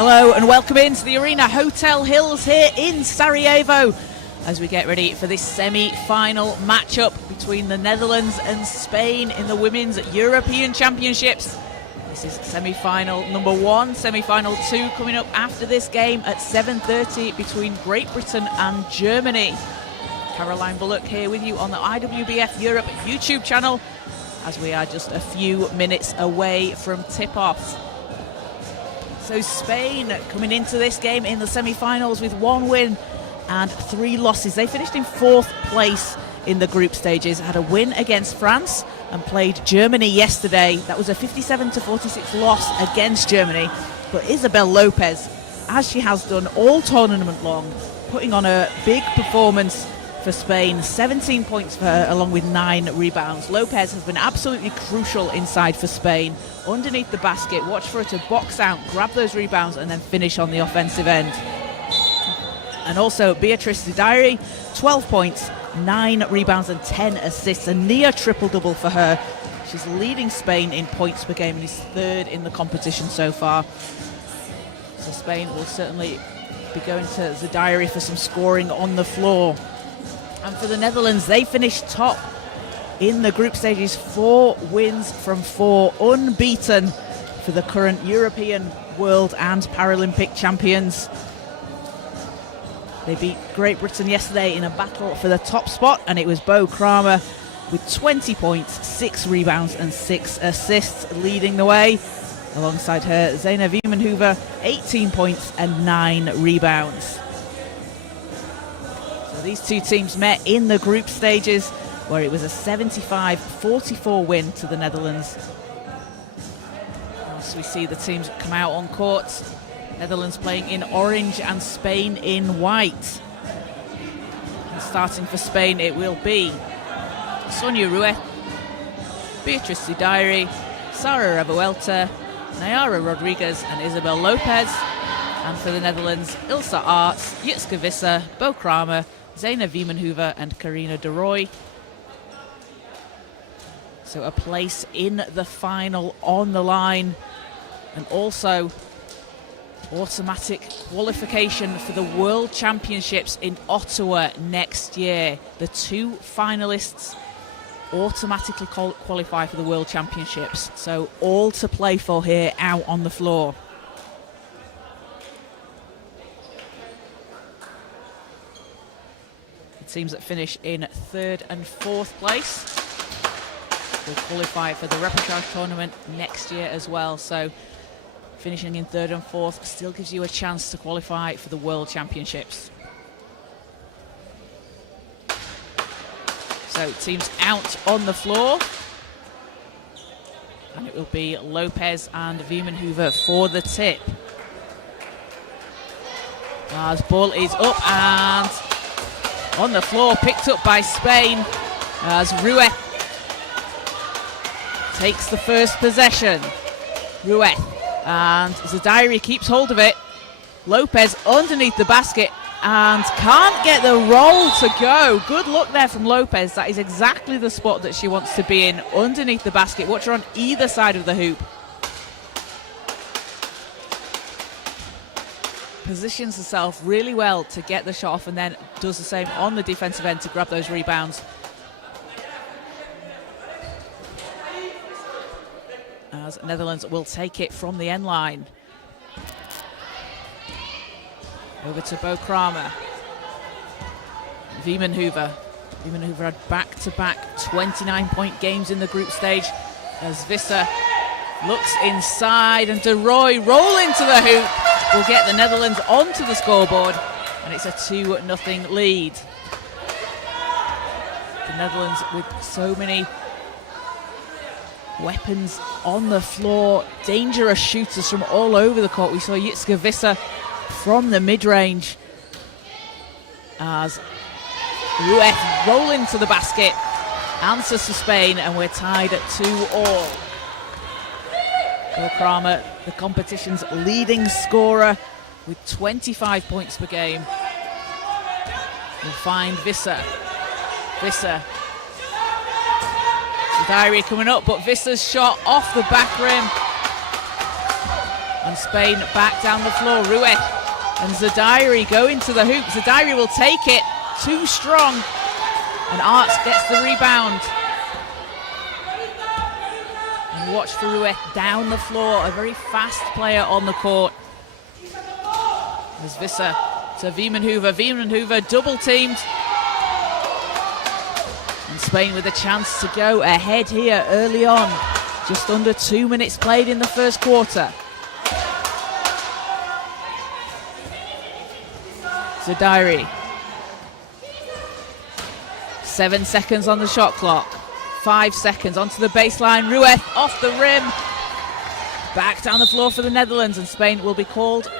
Hello and welcome into the Arena Hotel Hills here in Sarajevo as we get ready for this semi-final matchup between the Netherlands and Spain in the Women's European Championships. This is semi-final number 1, semi-final 2 coming up after this game at 7:30 between Great Britain and Germany. Caroline Bullock here with you on the IWBF Europe YouTube channel as we are just a few minutes away from tip-off. So Spain coming into this game in the semi-finals with 1 win and 3 losses. They finished in 4th place in the group stages, had a win against France and played Germany yesterday. That was a 57-46 loss against Germany. But Isabel Lopez, as she has done all tournament long, putting on a big performance for Spain. 17 points for her along with 9 rebounds. Lopez has been absolutely crucial inside for Spain. Underneath the basket, watch for her to box out, grab those rebounds and then finish on the offensive end. And also Beatrice Zidari, 12 points, 9 rebounds and 10 assists. A near triple-double for her. She's leading Spain in points per game and is 3rd in the competition so far. So Spain will certainly be going to Zidari for some scoring on the floor. And for the Netherlands, they finished top in the group stages, 4 wins from 4, unbeaten for the current European world and Paralympic champions. They beat Great Britain yesterday in a battle for the top spot, and it was Bo Kramer with 20 points, 6 rebounds and 6 assists leading the way. Alongside her, Zaina Wiemenhuber, 18 points and 9 rebounds. So these two teams met in the group stages, where it was a 75-44 win to the Netherlands. As we see the teams come out on court, Netherlands playing in orange and Spain in white. And starting for Spain, it will be Sonia Ruiz, Beatriz Zudairi, Sara Revuelta, Nayara Rodriguez and Isabel Lopez. And for the Netherlands, Ilse Aerts, Jitske Visser, Bo Kramer, Zaina Wiemenhuber and Carina de Roy. So a place in the final on the line, and also automatic qualification for the World Championships in Ottawa next year. The 2 finalists automatically qualify for the World Championships. So all to play for here out on the floor. The teams that finish in 3rd and 4th place will qualify for the repechage tournament next year as well. So finishing in 3rd and 4th still gives you a chance to qualify for the World Championships. So teams out on the floor, and it will be Lopez and Wiemenhuber for the tip. As ball is up and on the floor, picked up by Spain as Ruiz takes the first possession. Ruiz and Zudairi keeps hold of it. Lopez underneath the basket and can't get the roll to go. Good luck there from Lopez. That is exactly the spot that she wants to be in, underneath the basket. Watch her on either side of the hoop. Positions herself really well to get the shot off, and then does the same on the defensive end to grab those rebounds. As Netherlands will take it from the end line. Over to Bo Kramer. Wiemenhuber. Wiemenhuber had back-to-back 29-point games in the group stage as Visser looks inside, and de Roy rolling to the hoop will get the Netherlands onto the scoreboard, and it's a 2-0 lead. The Netherlands with so many weapons on the floor, dangerous shooters from all over the court. We saw Jitske Visser from the mid-range as Ruiz rolling to the basket, answers to Spain, and we're tied at 2-2. Bo Kramer, the competition's leading scorer with 25 points per game. We'll find Visser. Visser. Zudairi coming up, but Visser's shot off the back rim. And Spain back down the floor. Ruiz and Zudairi go into the hoop. Zudairi will take it, too strong, and Aerts gets the rebound. And watch for Ruiz down the floor, a very fast player on the court. There's Visser to Wiemenhuber. Wiemenhuber double teamed. And Spain with a chance to go ahead here early on. Just under 2 minutes played in the first quarter. Zudairi. 7 seconds on the shot clock. 5 seconds onto the baseline. Ruiz off the rim. Back down the floor for the Netherlands, and Spain will be called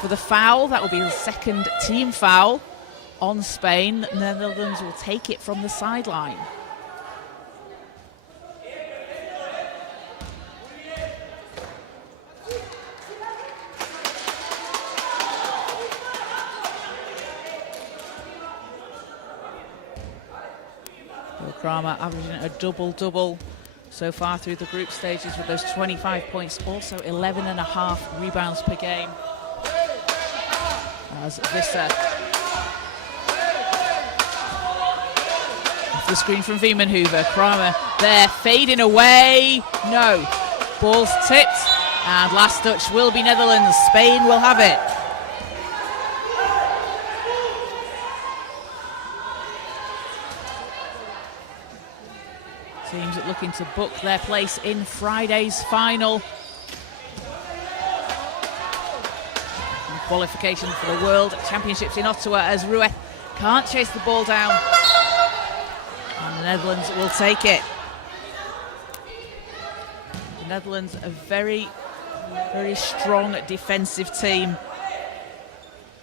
for the foul. That will be the second team foul on Spain. The Netherlands will take it from the sideline. Kramer averaging a double-double so far through the group stages with those 25 points, also 11.5 rebounds per game. As Visser off the screen from Wiemenhuber. Kramer there, fading away. No. Ball's tipped, And last touch will be Netherlands. Spain will have it. Teams looking to book their place in Friday's final. And qualification for the World Championships in Ottawa as Rueth can't chase the ball down. And the Netherlands will take it. The Netherlands, a very strong defensive team.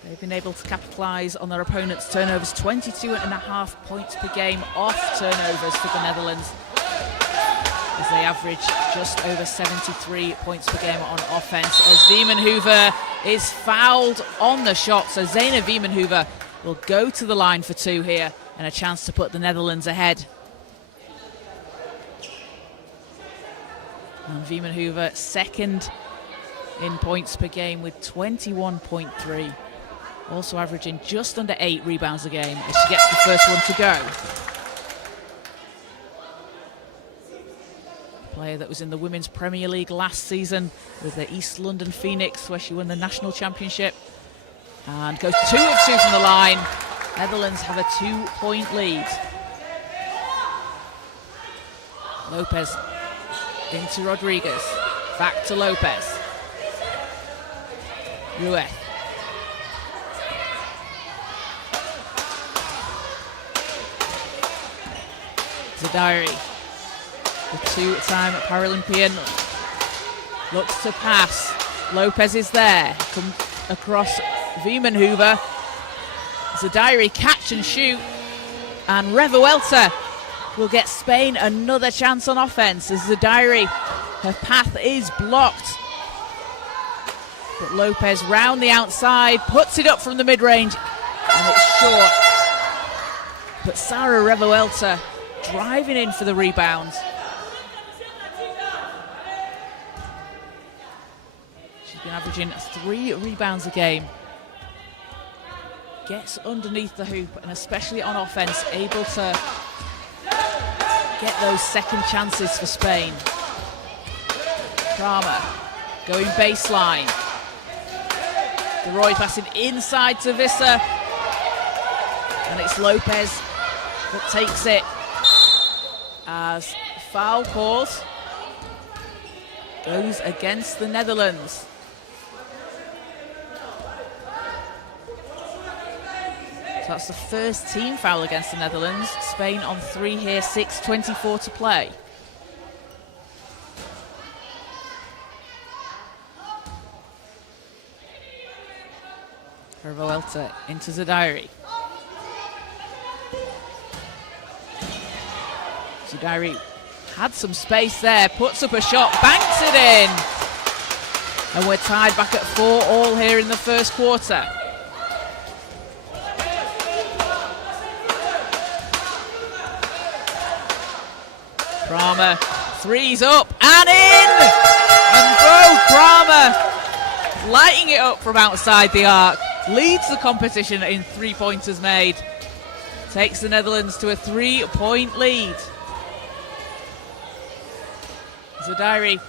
They've been able to capitalise on their opponents' turnovers, 22.5 points per game off turnovers for the Netherlands, as they average just over 73 points per game on offence. As Wiemenhoever is fouled on the shot, so Zena Wiemenhoever will go to the line for two here, and a chance to put the Netherlands ahead. And Wiemenhoever second in points per game with 21.3. Also averaging just under 8 rebounds a game as she gets the first one to go. Player that was in the Women's Premier League last season with the East London Phoenix, where she won the national championship. And goes 2 of 2 from the line. Netherlands have a 2-point lead. Lopez into Rodriguez. Back to Lopez. Rueth. Zadiri, the 2-time Paralympian, looks to pass. Lopez is there. Comes across Wiemenhoever. Zadiri catch and shoot. And Revuelta will get Spain another chance on offense as Zadiri, her path is blocked. But Lopez round the outside, puts it up from the mid-range, and it's short. But Sara Revuelta driving in for the rebound. She's been averaging 3 rebounds a game. Gets underneath the hoop, and especially on offense, able to get those second chances for Spain. Kramer going baseline. De Roy passing inside to Visser. And it's Lopez that takes it. As foul calls goes against the Netherlands. So that's the first team foul against the Netherlands. Spain on 3 here, 6:24 to play. Revuelta into Zadiri. Zadiri had some space there, puts up a shot, banks it in. And we're tied back at 4-4 here in the first quarter. Kramer, threes up and in! And Bo Kramer lighting it up from outside the arc. Leads the competition in 3-pointers made. Takes the Netherlands to a 3-point lead. Zadiri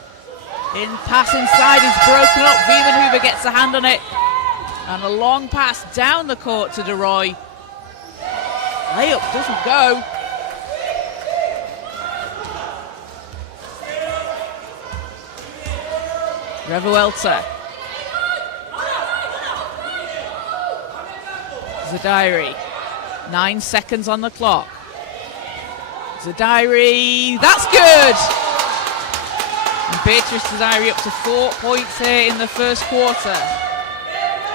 in pass inside is broken up. Wiemenhoever gets a hand on it. And a long pass down the court to De Roy. Layup doesn't go. Revuelta. Zadiri. 9 seconds on the clock. Zadiri, that's good! And Beatrice Zadiri up to 4 points here in the first quarter.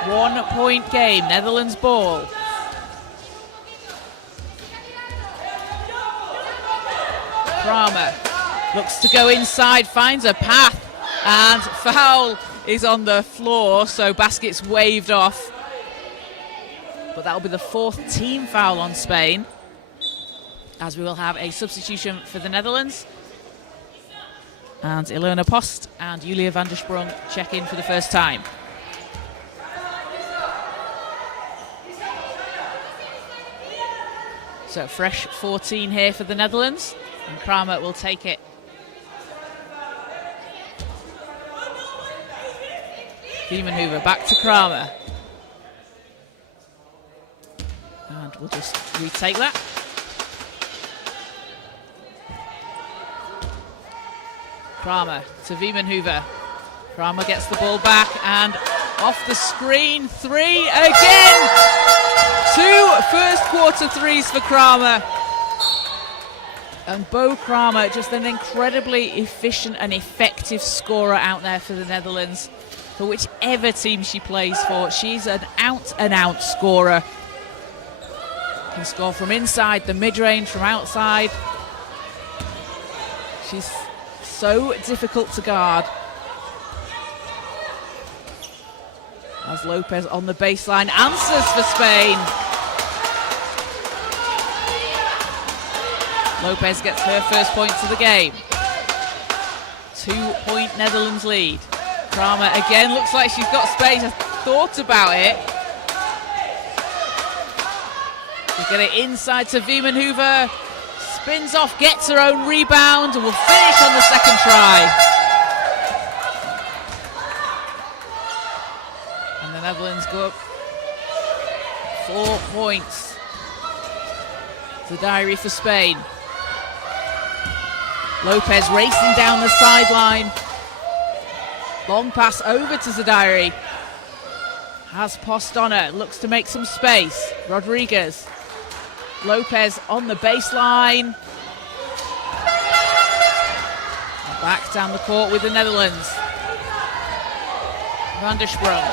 1-point game, Netherlands ball. Kramer looks to go inside, finds a path, and foul is on the floor, so basket's waved off. But that'll be the 4th team foul on Spain, as we will have a substitution for the Netherlands. And Ilona Post and Julia van der Sprong check in for the first time. So fresh 14 here for the Netherlands, and Kramer will take it. Wiemenhuber back to Kramer. And we'll just retake that. Kramer to Wiemenhuber. Kramer gets the ball back and off the screen. 3 again. 2 first quarter threes for Kramer. And Bo Kramer, just an incredibly efficient and effective scorer out there for the Netherlands. For whichever team she plays for, she's an out-and-out scorer. Can score from inside, the mid-range, from outside. She's so difficult to guard. As Lopez on the baseline answers for Spain. Lopez gets her first points of the game. 2-point Netherlands lead. Kramer again, looks like she's got space. I thought about it. She'll get it inside to Wiemenhuber. Spins off, gets her own rebound, and will finish on the second try. And the Netherlands go up 4 points. Zadiri for Spain. Lopez racing down the sideline. Long pass over to Zadiri. Has Post on her, looks to make some space. Rodriguez. Lopez on the baseline. Back down the court with the Netherlands. Van der Sprung.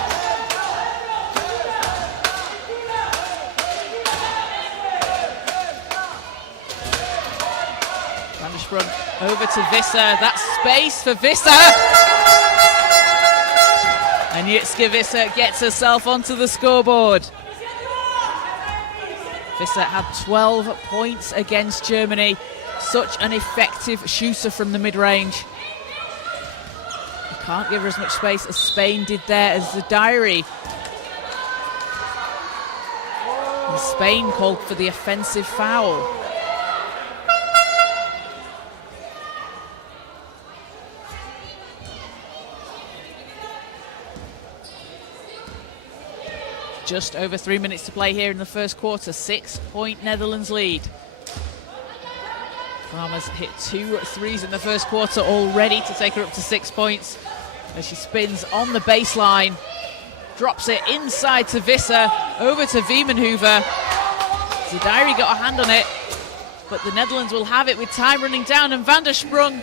Van der Sprung over to Visser. That's space for Visser. And Jitske Visser gets herself onto the scoreboard. Visser had 12 points against Germany. Such an effective shooter from the mid-range. You can't give her as much space as Spain did there as Zadiri. And Spain called for the offensive foul. Just over 3 minutes to play here in the first quarter. 6-point Netherlands lead. Kramer's hit 2 threes in the first quarter already to take her up to 6 points. As she spins on the baseline. Drops it inside to Visser. Over to Wiemenhuber. Zadiri got a hand on it. But the Netherlands will have it with time running down. And Van der Sprung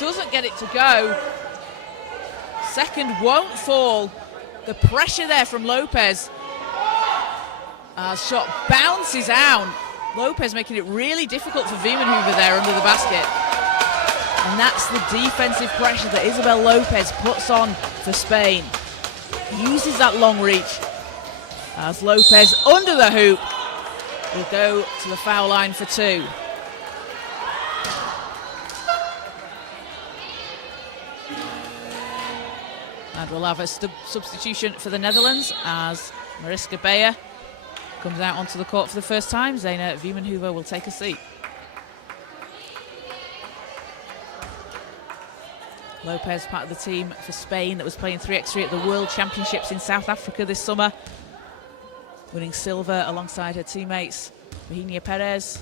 doesn't get it to go. Second won't fall. The pressure there from Lopez. Shot bounces out. Lopez making it really difficult for Wiemenhuber there under the basket. And that's the defensive pressure that Isabel Lopez puts on for Spain. Uses that long reach. As Lopez under the hoop will go to the foul line for 2. And we'll have a substitution for the Netherlands as Mariska Beyer comes out onto the court for the first time. Zeina Wiemenhuber will take a seat. Lopez, part of the team for Spain that was playing 3x3 at the World Championships in South Africa this summer. Winning silver alongside her teammates Virginia Perez,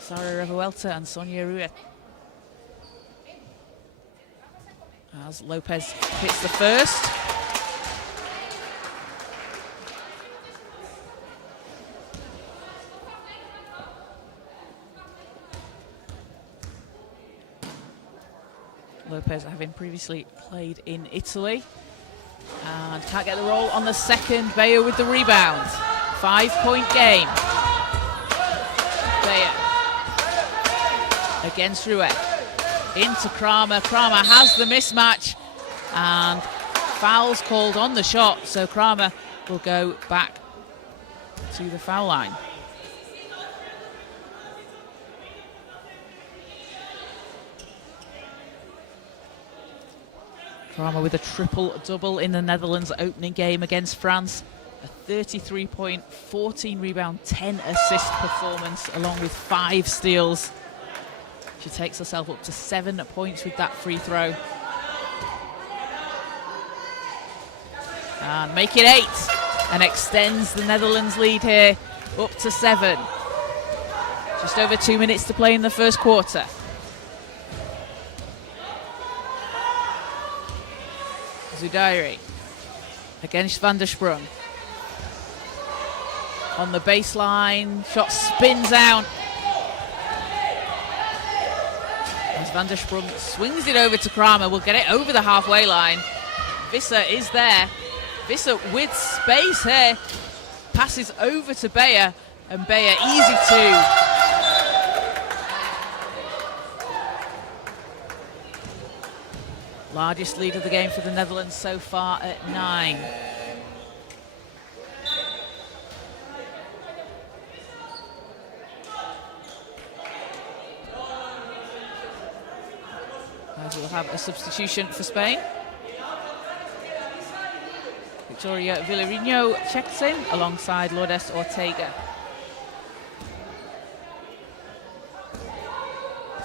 Sara Revuelta and Sonia Ruiz. As Lopez hits the first. Lopez having previously played in Italy. And can't get the roll on the second. Beyer with the rebound. 5-point game. Beyer against Ruiz. Into Kramer. Kramer has the mismatch and fouls called on the shot, so Kramer will go back to the foul line. Kramer with a triple-double in the Netherlands opening game against France. A 33-point, 14-rebound, 10-assist performance along with 5 steals. She takes herself up to 7 points with that free throw. And make it 8, and extends the Netherlands lead here up to 7. Just over 2 minutes to play in the first quarter. Zudairi against Van der Sprung. On the baseline, shot spins out. As Van der Sprung swings it over to Kramer, will get it over the halfway line. Visser is there. Visser with space here. Passes over to Beyer, and Beyer easy 2. Largest lead of the game for the Netherlands so far at 9. As we'll have a substitution for Spain. Victoria Villarino checks in alongside Lourdes Ortega.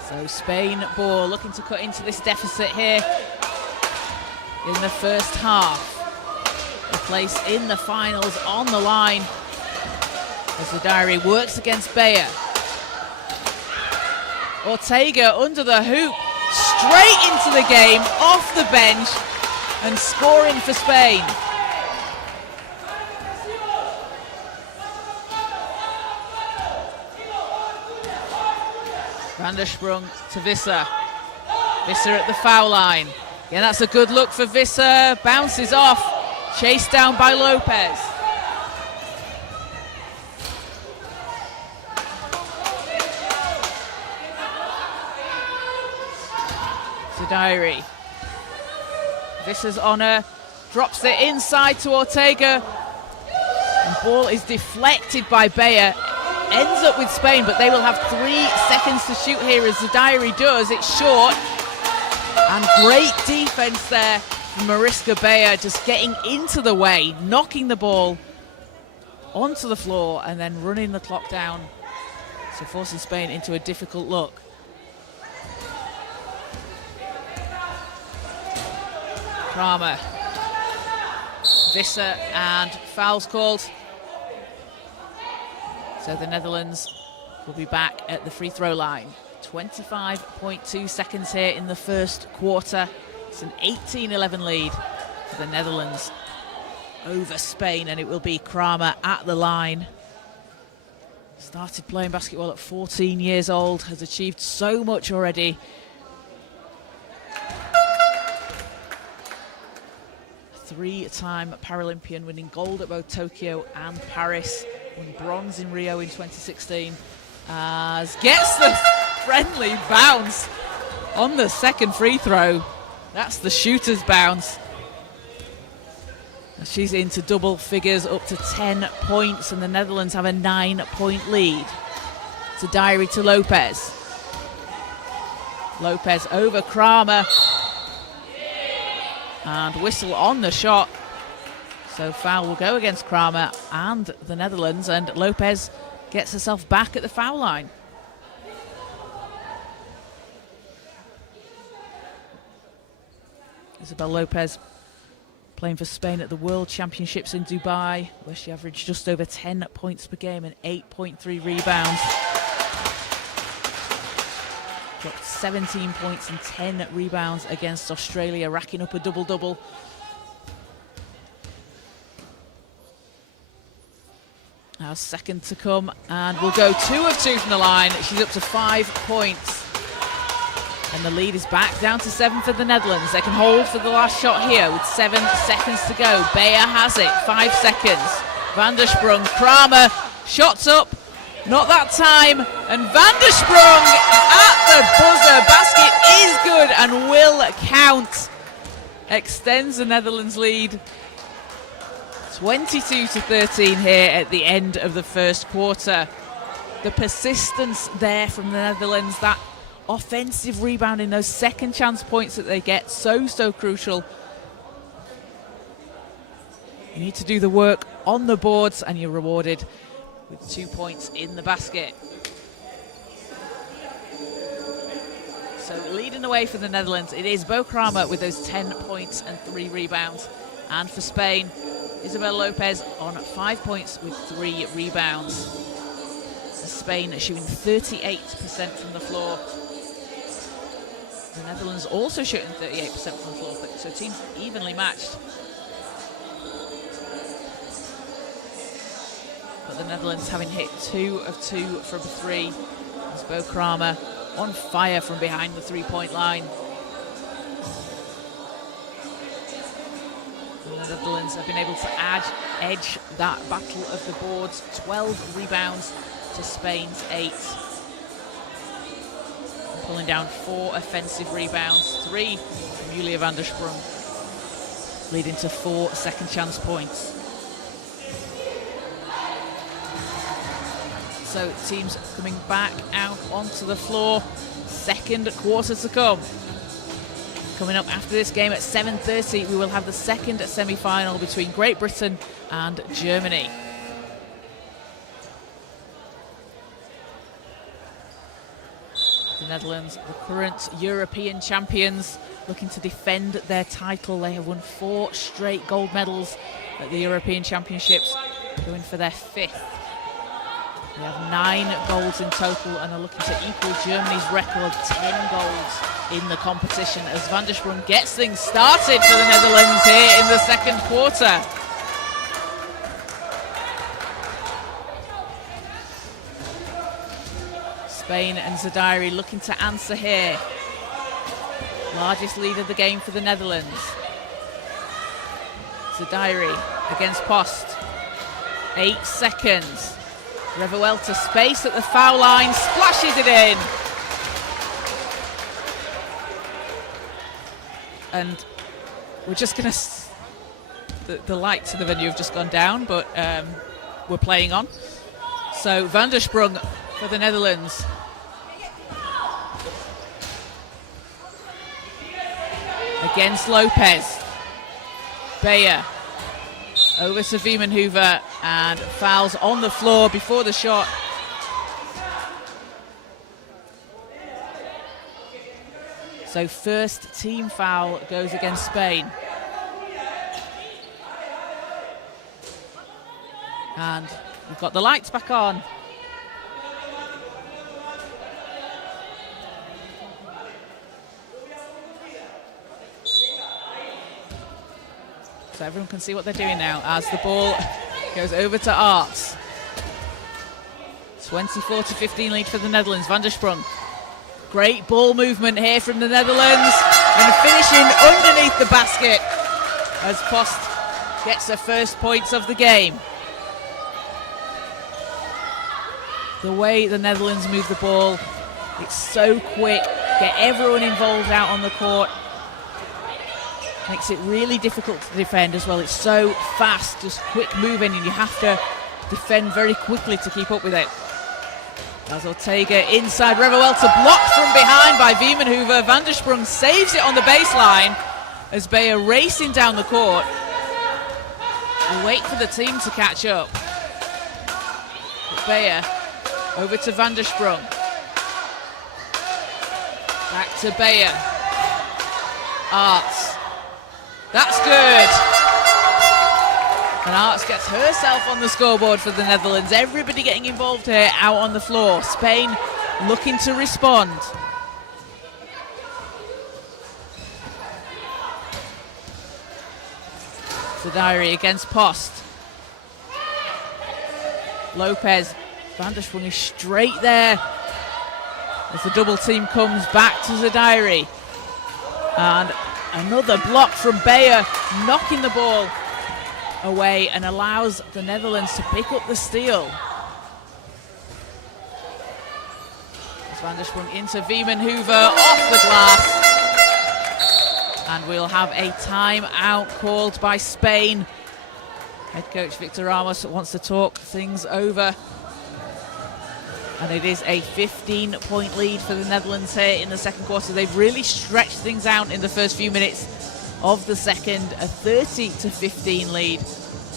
So Spain ball looking to cut into this deficit here in the first half. A place in the finals on the line as the diary works against Beyer. Ortega under the hoop, straight into the game, off the bench, and scoring for Spain. Van der Sprung to Visser. Visser at the foul line. Yeah, that's a good look for Visser. Bounces off. Chased down by Lopez. Zudairi. Visser's on her. Drops it inside to Ortega. And ball is deflected by Beyer. Ends up with Spain, but they will have 3 seconds to shoot here as Zudairi does. It's short. And great defense there from Mariska Beyer, just getting into the way, knocking the ball onto the floor and then running the clock down. So forcing Spain into a difficult look. Kramer. Visser, and fouls called. So the Netherlands will be back at the free throw line. 25.2 seconds here in the first quarter. It's an 18-11 lead for the Netherlands over Spain, and it will be Kramer at the line. Started playing basketball at 14 years old, has achieved so much already. Three-time Paralympian, winning gold at both Tokyo and Paris. Won bronze in Rio in 2016. As gets the friendly bounce on the second free throw. That's the shooter's bounce. She's into double figures, up to 10 points, and the Netherlands have a 9-point lead. It's a diary to Lopez. Lopez over Kramer. And whistle on the shot. So foul will go against Kramer and the Netherlands, and Lopez gets herself back at the foul line. Isabel Lopez playing for Spain at the World Championships in Dubai, where she averaged just over 10 points per game and 8.3 rebounds. Dropped 17 points and 10 rebounds against Australia, racking up a double-double. Now second to come, and we'll go 2 of 2 from the line. She's up to 5 points. And the lead is back down to 7 for the Netherlands. They can hold for the last shot here with 7 seconds to go. Beyer has it, 5 seconds. Van der Sprung, Kramer, shots up, not that time. And Van der Sprung at the buzzer. Basket is good and will count. Extends the Netherlands lead. 22-13 here at the end of the first quarter. The persistence there from the Netherlands, that offensive rebounding, those second chance points that they get, so crucial. You need to do the work on the boards, and you're rewarded with 2 points in the basket. So leading the way for the Netherlands, it is Bo Kramer with those 10 points and 3 rebounds. And for Spain, Isabel Lopez on 5 points with 3 rebounds. Spain shooting 38% from the floor. The Netherlands also shooting 38% from the floor, so teams evenly matched. But the Netherlands having hit 2 of 2 from 3. As Bo Kramer on fire from behind the 3-point line. The Netherlands have been able to edge that battle of the boards. 12 rebounds to Spain's 8. And pulling down 4 offensive rebounds, 3 from Julia van der Sprung, leading to 4 second chance points. So teams coming back out onto the floor. Second quarter to come. Coming up after this game at 7:30, we will have the second semi-final between Great Britain and Germany. The Netherlands, the current European champions, looking to defend their title. They have won 4 straight gold medals at the European Championships, going for their 5th. They have 9 golds in total and are looking to equal Germany's record of 10 golds in the competition as Van der Sprung gets things started for the Netherlands here in the second quarter. Spain and Zadiri looking to answer here. Largest lead of the game for the Netherlands. Zadiri against Post. 8 seconds. Revuelta space at the foul line, splashes it in. And we're just going to... The lights in the venue have just gone down, but we're playing on. So Van der Sprung for the Netherlands. Against Lopez. Beyer. Over to Wiemenhuber, and fouls on the floor before the shot. So first team foul goes against Spain. And we've got the lights back on. So everyone can see what they're doing now as the ball goes over to Arts. 24-15 lead for the Netherlands. Van der Sprung. Great ball movement here from the Netherlands. And finishing underneath the basket as Post gets the first points of the game. The way the Netherlands move the ball, it's so quick. Get everyone involved out on the court. Makes it really difficult to defend as well. It's so fast, just quick moving, and you have to defend very quickly to keep up with it. As Ortega inside, Revuelta blocked from behind by Wiemenhuber. Van der Sprung saves it on the baseline as Beyer racing down the court. We'll wait for the team to catch up. But Beyer over to Van der Sprung. Back to Beyer. Arts. That's good. And Arts gets herself on the scoreboard for the Netherlands. Everybody getting involved here out on the floor. Spain looking to respond. Zadiri against Post. Lopez. Van der Sprung is straight there as the double team comes back to Zadiri. And another block from Beyer, knocking the ball away and allows the Netherlands to pick up the steal. As Van der Sprung into Wiemenhuber, off the glass. And we'll have a timeout called by Spain. Head coach Victor Ramos wants to talk things over. And it is a 15-point lead for the Netherlands here in the second quarter. They've really stretched things out in the first few minutes of the second. A 30-15 lead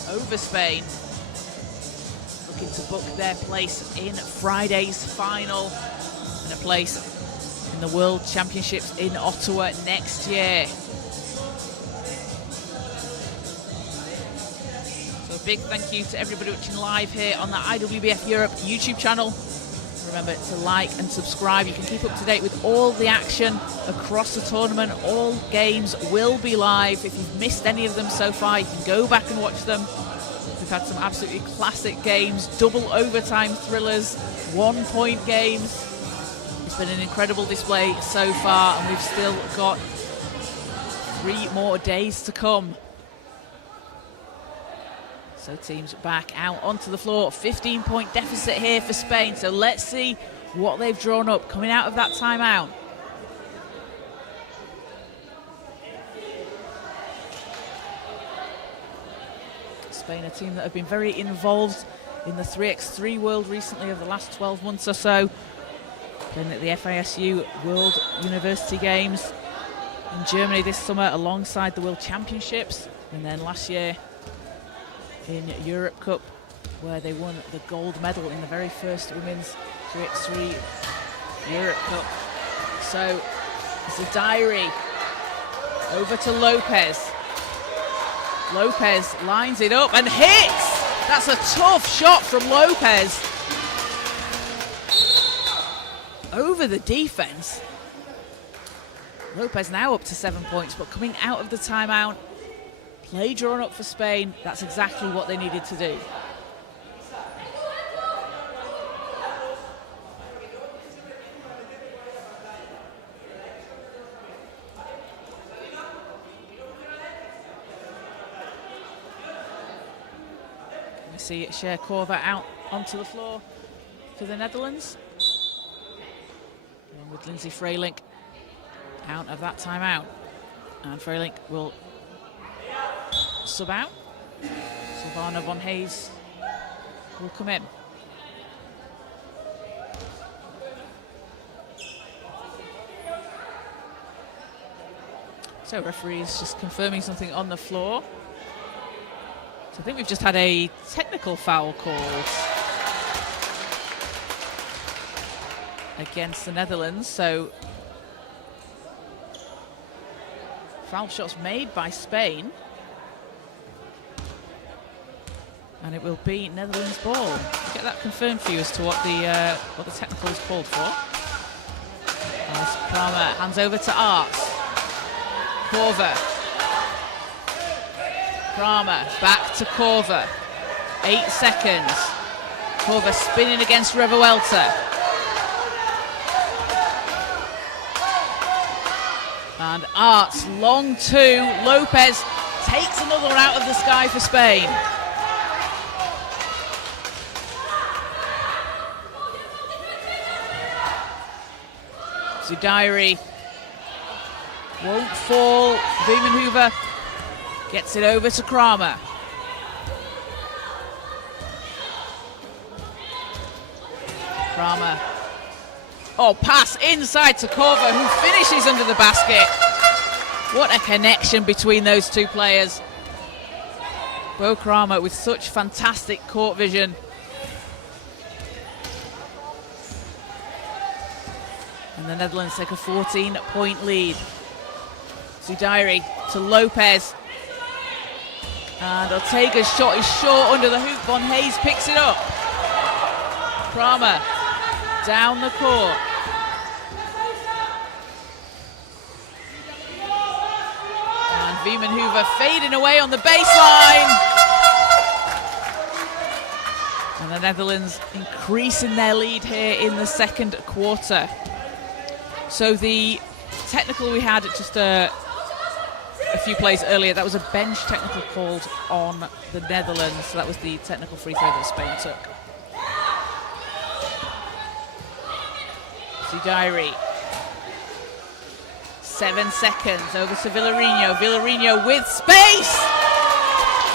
over Spain. Looking to book their place in Friday's final and a place in the World Championships in Ottawa next year. big thank you to everybody watching live here on the IWBF Europe YouTube channel. Remember to like and subscribe. You can keep up to date with all the action across the tournament. All games will be live. If you've missed any of them so far, you can go back and watch them. We've had some absolutely classic games, double overtime thrillers, 1-point games. It's been an incredible display so far, and we've still got 3 more days to come. So teams back out onto the floor. 15-point deficit here for Spain. So let's see what they've drawn up coming out of that timeout. Spain, a team that have been very involved in the 3x3 world recently over the last 12 months or so. Playing at the FISU World University Games in Germany this summer alongside the World Championships. And then last year in Europe Cup, where they won the gold medal in the very first women's 3x3 Europe Cup. So Zadiri over to Lopez. Lopez lines it up and hits! That's a tough shot from Lopez. Over the defense. Lopez now up to 7 points, but coming out of the timeout, play drawn up for Spain. That's exactly what they needed to do. We see Sherkova out onto the floor for the Netherlands. Along with Lindsay Freylink out of that timeout. And Freylink will sub out. Silvana von Hayes will come in. So referees just confirming something on the floor. So I think we've just had a technical foul called against the Netherlands. So foul shots made by Spain. And it will be Netherlands ball. I'll get that confirmed for you as to what the technical is called for. As Kramer hands over to Arts. Korver. Kramer back to Korver. 8 seconds. Korver spinning against Revuelta. And Arts long 2. Lopez takes another one out of the sky for Spain. Zudairi won't fall. Wiemenhuber gets it over to Kramer. Kramer. Oh, pass inside to Korver, who finishes under the basket. What a connection between those two players. Bo Kramer with such fantastic court vision. And the Netherlands take a 14-point lead. Zudairi to Lopez. And Ortega's shot is short under the hoop. Von Hayes picks it up. Kramer down the court. And Wiemenhuber fading away on the baseline. And the Netherlands increasing their lead here in the second quarter. So the technical we had just a few plays earlier, that was a bench technical called on the Netherlands. So that was the technical free throw that Spain took. Zudairi. 7 seconds over to Villarino. Villarino with space.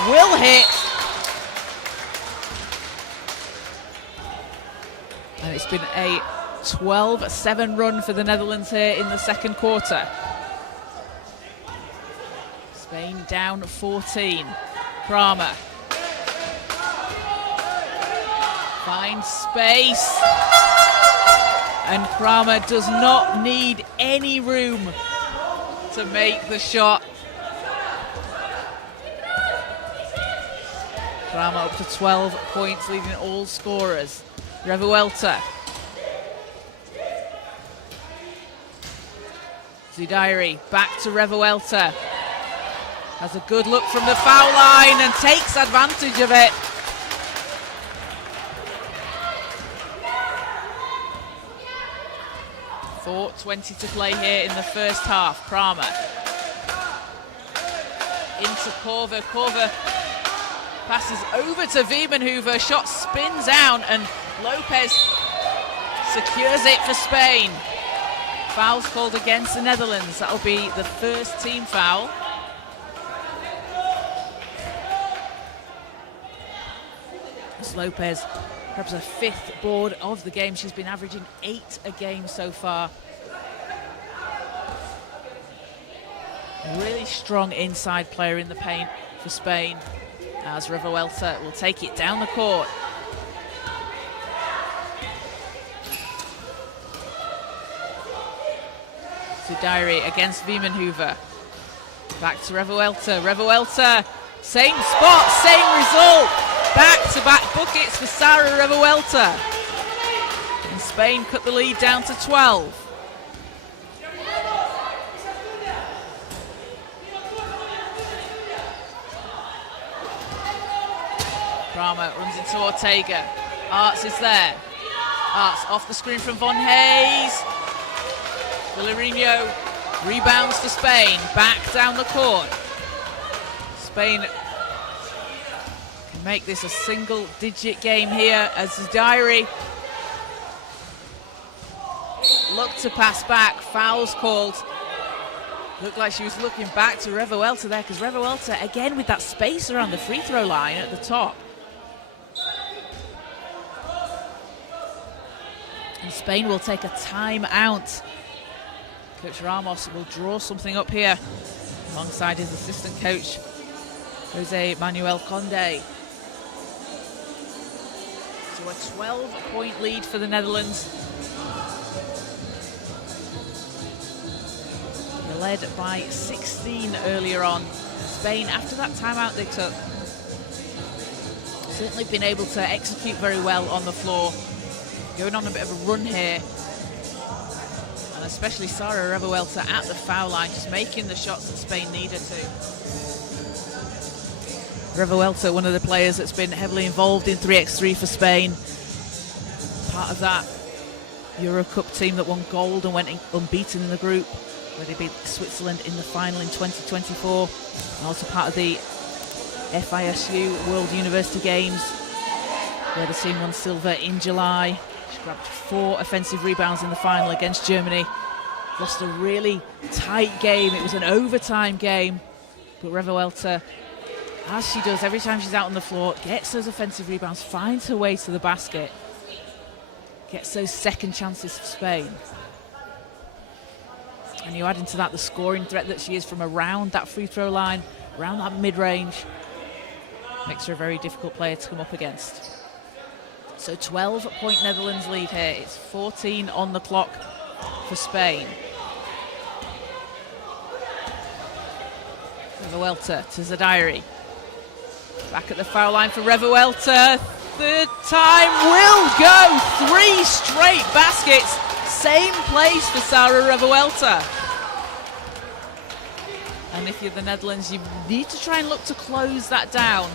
Will hit. And it's been a 12-7 run for the Netherlands here in the second quarter. Spain down 14. Kramer finds space. And Kramer does not need any room to make the shot. Kramer up to 12 points, leading all scorers. Revuelta. Zudairi back to Revuelta. Has a good look from the foul line and takes advantage of it. .20 to play here in the first half. Kramer into Korver. Korver passes over to Wiemenhuber. Shot spins out and Lopez secures it for Spain. Fouls called against the Netherlands. That'll be the first team foul. As Lopez grabs her 5th board of the game. She's been averaging 8 a game so far. Really strong inside player in the paint for Spain, as Revuelta will take it down the court. Zudairi against Wiemenhuber. Back to Revuelta. Revuelta, same spot, same result. Back-to-back buckets for Sara Revuelta. And Spain cut the lead down to 12. Kramer runs into Ortega. Arts is there. Arts off the screen from Von Hayes. Villarino rebounds for Spain. Back down the court. Spain can make this a single-digit game here as Zudairi looked to pass back. Fouls called. Looked like she was looking back to Revuelta there, because Revuelta, again with that space around the free throw line at the top. And Spain will take a timeout. Coach Ramos will draw something up here alongside his assistant coach, Jose Manuel Conde. So a 12-point lead for the Netherlands. They're led by 16 earlier on. Spain, after that timeout they took, certainly been able to execute very well on the floor. Going on a bit of a run here. And especially Sara Revuelta at the foul line, just making the shots that Spain needed to. Revuelta, one of the players that's been heavily involved in 3x3 for Spain. Part of that Euro Cup team that won gold and went unbeaten in the group, where they beat Switzerland in the final in 2024. And also part of the FISU World University Games, where the team won silver in July. She grabbed 4 offensive rebounds in the final against Germany. Lost a really tight game. It was an overtime game. But Revuelta, as she does every time she's out on the floor, gets those offensive rebounds, finds her way to the basket, gets those second chances for Spain. And you add into that the scoring threat that she is from around that free throw line, around that mid-range. Makes her a very difficult player to come up against. So 12-point Netherlands lead here. It's 14 on the clock for Spain. Revuelta to Zudairi. Back at the foul line for Revuelta. Third time will go. 3 straight baskets. Same place for Sara Revuelta. And if you're the Netherlands, you need to try and look to close that down.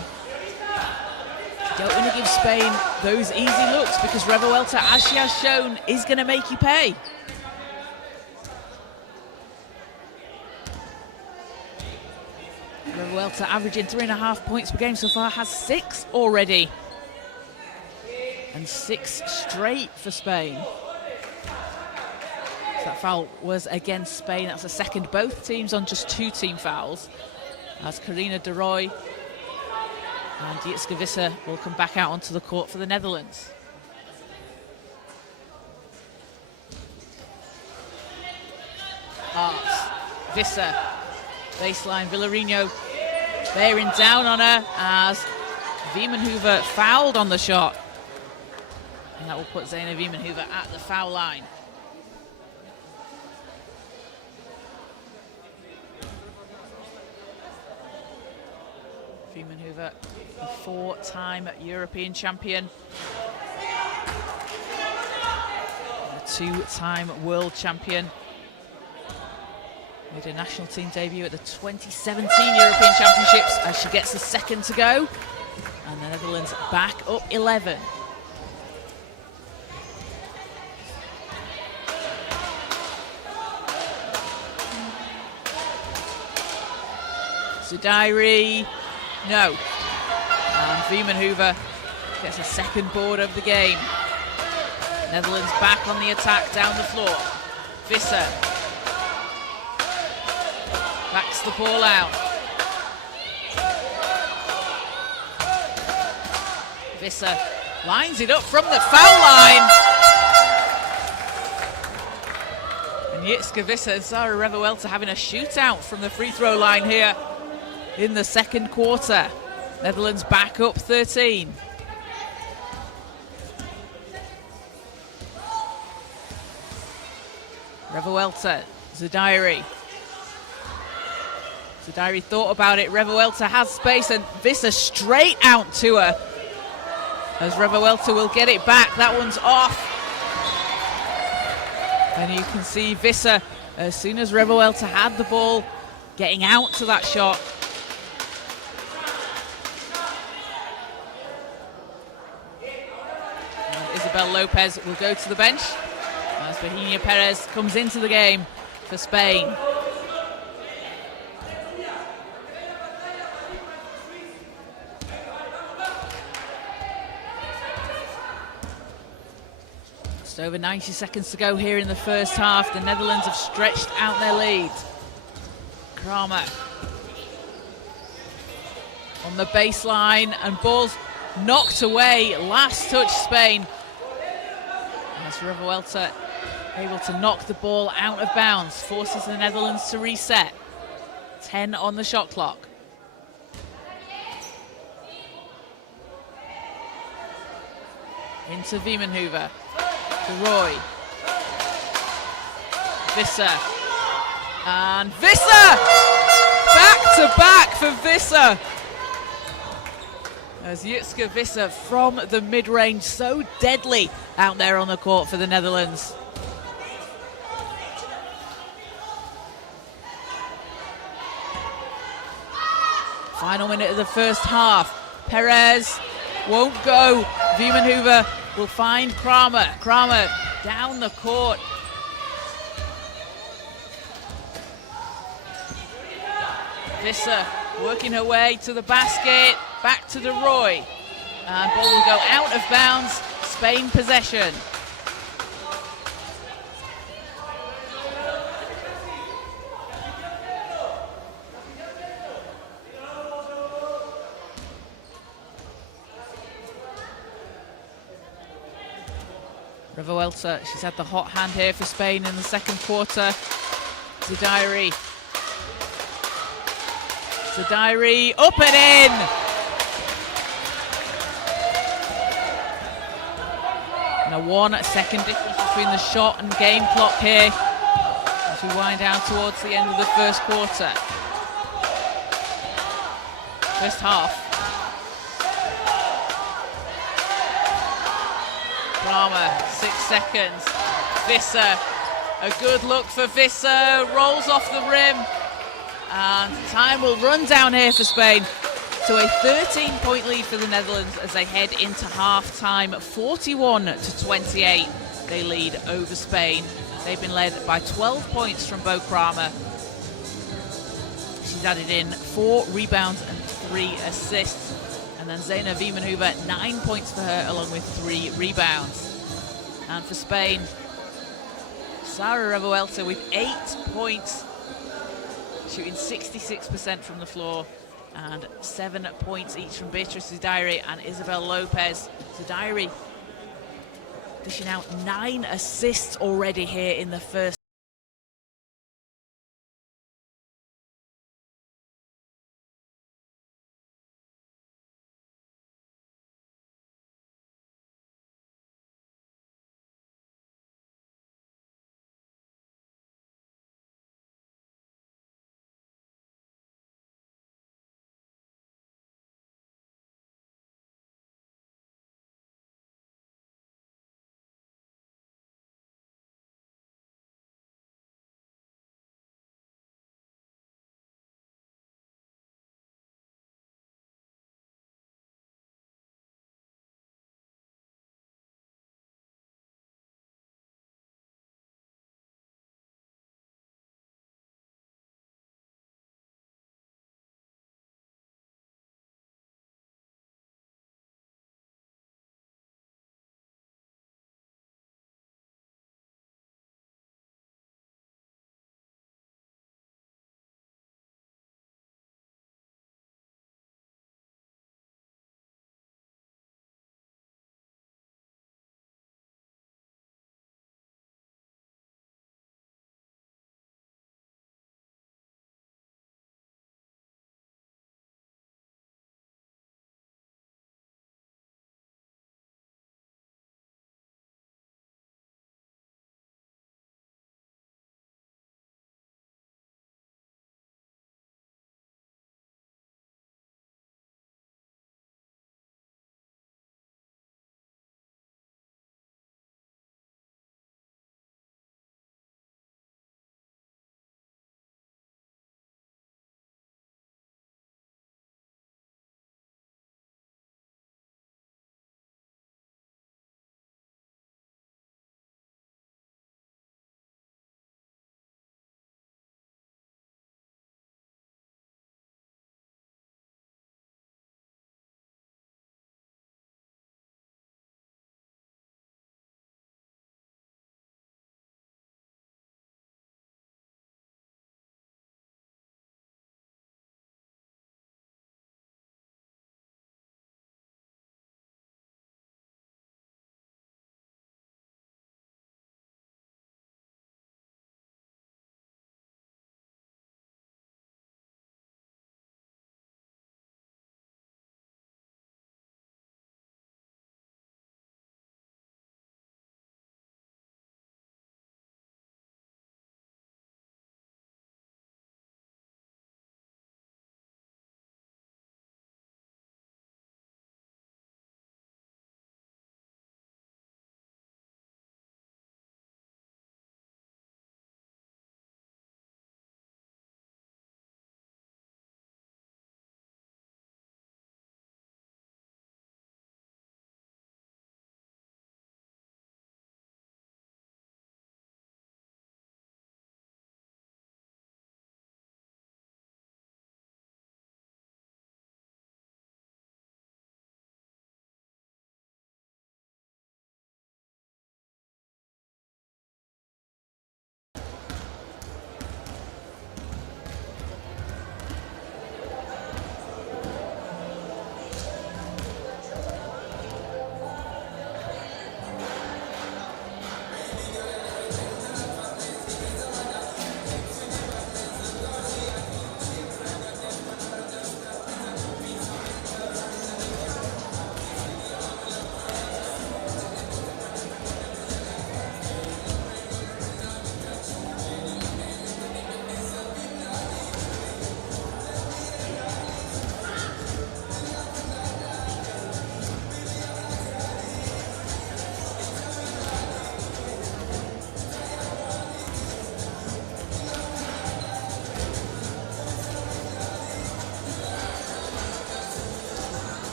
You don't want to give Spain those easy looks, because Revuelta, as she has shown, is going to make you pay. Revuelta averaging 3.5 points per game so far, has 6 already. And 6 straight for Spain. So that foul was against Spain. That's the second. Both teams on just 2 team fouls. As Karina de Roy and Jitske Visser will come back out onto the court for the Netherlands. Arts, Visser, baseline, Villarino bearing down on her as Wiemenhuber fouled on the shot. And that will put Zeina Wiemenhuber at the foul line. Viemenhoover, a 4-time European champion, a 2-time world champion. Made a national team debut at the 2017 European Championships as she gets a second to go. And the Netherlands back up 11. Zudairi, no. And Viemenhoover gets a second board of the game. Netherlands back on the attack down the floor. Visser backs the ball out. Visser lines it up from the foul line. And Jitske Visser and Sara Revuelta having a shootout from the free throw line here in the second quarter. Netherlands back up 13. Revuelta, Zudairi. Zudairi thought about it. Revuelta has space and Visser straight out to her. As Revuelta will get it back. That one's off. And you can see Visser, as soon as Revuelta had the ball, getting out to that shot. And Isabel Lopez will go to the bench as Virginia Perez comes into the game for Spain. Just over 90 seconds to go here in the first half. The Netherlands have stretched out their lead. Kramer on the baseline and ball's knocked away. Last touch Spain. As Revuelta able to knock the ball out of bounds, forces the Netherlands to reset. 10 on the shot clock. Into Viemenhoover. To Roy. Visser. And Visser! Back to back for Visser. As Jitske Visser from the mid-range, so deadly out there on the court for the Netherlands. Final minute of the first half. Perez won't go. Viemenhoover will find Kramer. Kramer down the court. Visser working her way to the basket. Back to the Roy. And ball will go out of bounds. Spain possession. Revuelta, she's had the hot hand here for Spain in the second quarter. Zudairi. Zudairi up and in! And a 1 second difference between the shot and game clock here as we wind down towards the end of the first quarter. First half. Kramer, 6 seconds. Visser, a good look for Visser, rolls off the rim. And time will run down here for Spain. So a 13-point lead for the Netherlands as they head into half-time. 41-28, they lead over Spain. They've been led by 12 points from Bo Kramer. She's added in 4 rebounds and 3 assists. And then Zeina Viemenhoover, 9 points for her, along with 3 rebounds. And for Spain, Sara Revuelta with 8 points, shooting 66% from the floor, and 7 points each from Beatrice Zudairi and Isabel Lopez. Zudairi dishing out 9 assists already here in the first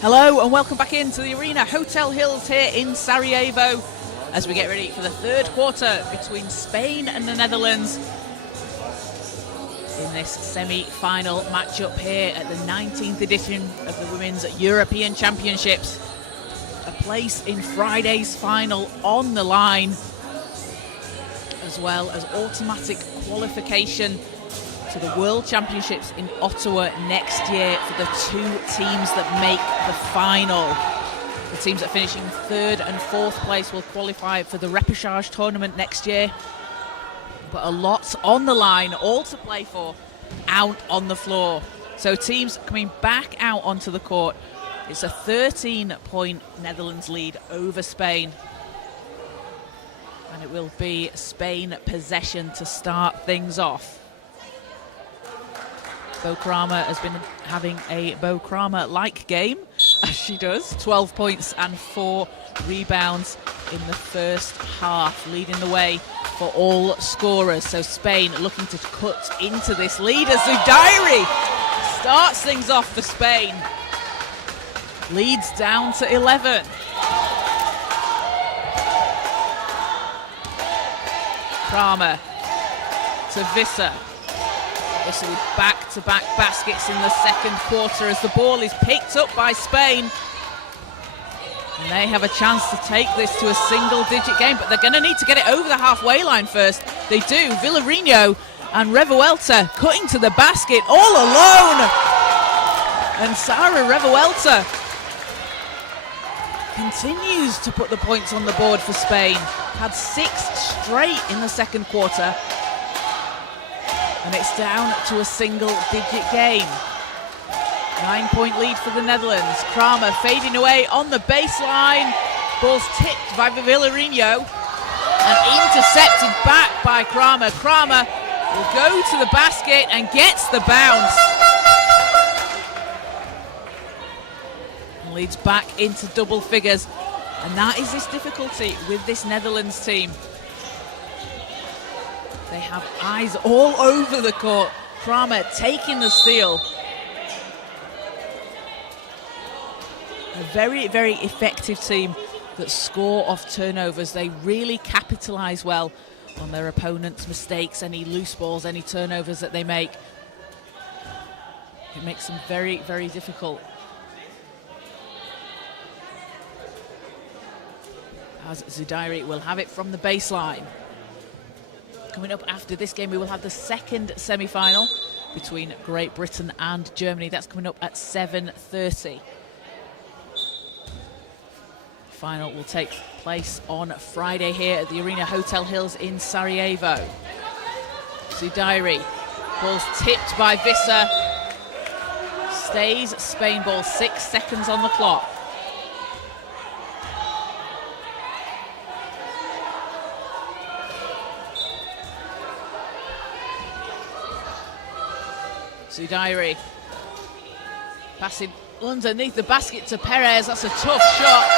Hello and welcome back into the Arena Hotel Hills here in Sarajevo as we get ready for the third quarter between Spain and the Netherlands in this semi-final matchup here at the 19th edition of the Women's European Championships. A place in Friday's final on the line, as well as automatic qualification to the World Championships in Ottawa next year for the two teams that make the final. The teams that finish in third and fourth place will qualify for the repechage tournament next year. But a lot on the line, all to play for, out on the floor. So teams coming back out onto the court. It's a 13-point Netherlands lead over Spain. And it will be Spain possession to start things off. Bo Kramer has been having a Bo Kramer-like game, as she does. 12 points and 4 rebounds in the first half, leading the way for all scorers. So Spain looking to cut into this lead as Zudairi starts things off for Spain. Leads down to 11. Kramer to Visser. This with back-to-back baskets in the second quarter as the ball is picked up by Spain. And they have a chance to take this to a single-digit game, but they're going to need to get it over the halfway line first. They do. Villarino and Revuelta cutting to the basket all alone. And Sara Revuelta continues to put the points on the board for Spain. Had 6 straight in the second quarter. And it's down to a single-digit game. 9-point lead for the Netherlands. Kramer fading away on the baseline. Ball's tipped by Villarino and intercepted back by Kramer. Kramer will go to the basket and gets the bounce. And leads back into double figures. And that is this difficulty with this Netherlands team. They have eyes all over the court. Kramer taking the steal. A very, very effective team that score off turnovers. They really capitalise well on their opponent's mistakes, any loose balls, any turnovers that they make. It makes them very, very difficult. As Zudairi will have it from the baseline. Coming up after this game, we will have the second semi-final between Great Britain and Germany. That's coming up at 7:30. Final will take place on Friday here at the Arena Hotel Hills in Sarajevo. Zudairi, ball's tipped by Visser. Stays Spain ball, 6 seconds on the clock. Zudairi passing underneath the basket to Perez. That's a tough shot.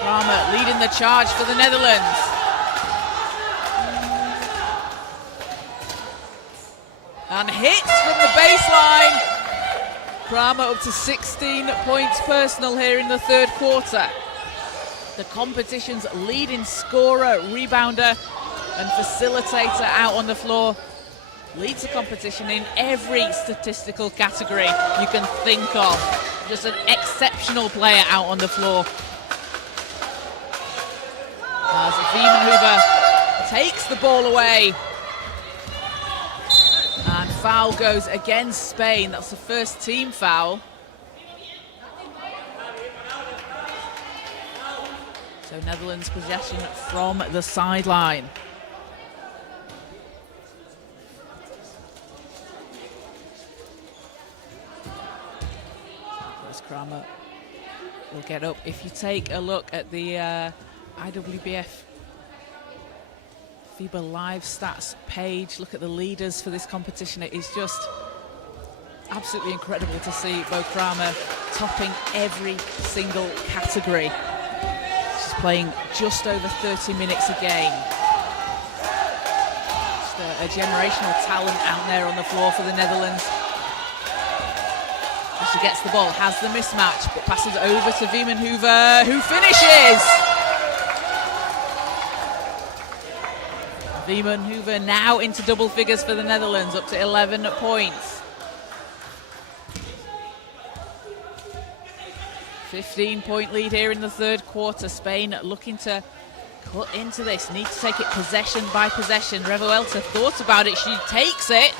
Kramer leading the charge for the Netherlands. And hits from the baseline. Kramer up to 16 points personal here in the third quarter. The competition's leading scorer, rebounder and facilitator out on the floor. Leads the competition in every statistical category you can think of. Just an exceptional player out on the floor. As Wiemenhuber takes the ball away. And foul goes against Spain. That's the first team foul. So Netherlands possession from the sideline. Kramer will get up. If you take a look at the IWBF FIBA Live Stats page, look at the leaders for this competition. It is just absolutely incredible to see Bo Kramer topping every single category. She's playing just over 30 minutes a game. Just a generational talent out there on the floor for the Netherlands. She gets the ball, has the mismatch, but passes over to Wiemenhuber, who finishes! Wiemenhuber now into double figures for the Netherlands, up to 11 points. 15-point lead here in the third quarter. Spain looking to cut into this, need to take it possession by possession. Revuelta thought about it, she takes it.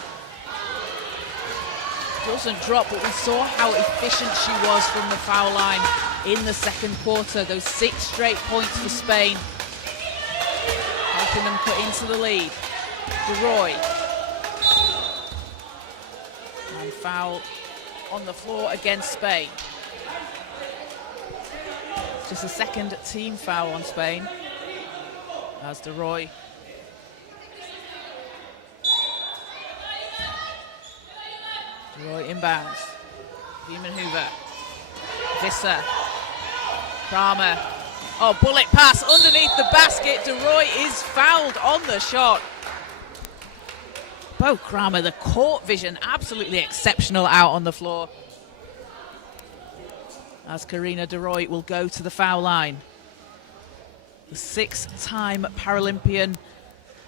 Doesn't drop, but we saw how efficient she was from the foul line in the second quarter. Those 6 straight points for Spain, helping them cut into the lead. De Roy. And foul on the floor against Spain. Just a second team foul on Spain. As De Roy inbounds. Wiemenhuber. Visser. Kramer. Oh, bullet pass underneath the basket. De Roy is fouled on the shot. Bo Kramer, the court vision, absolutely exceptional out on the floor. As Karina De Roy will go to the foul line. The 6-time Paralympian,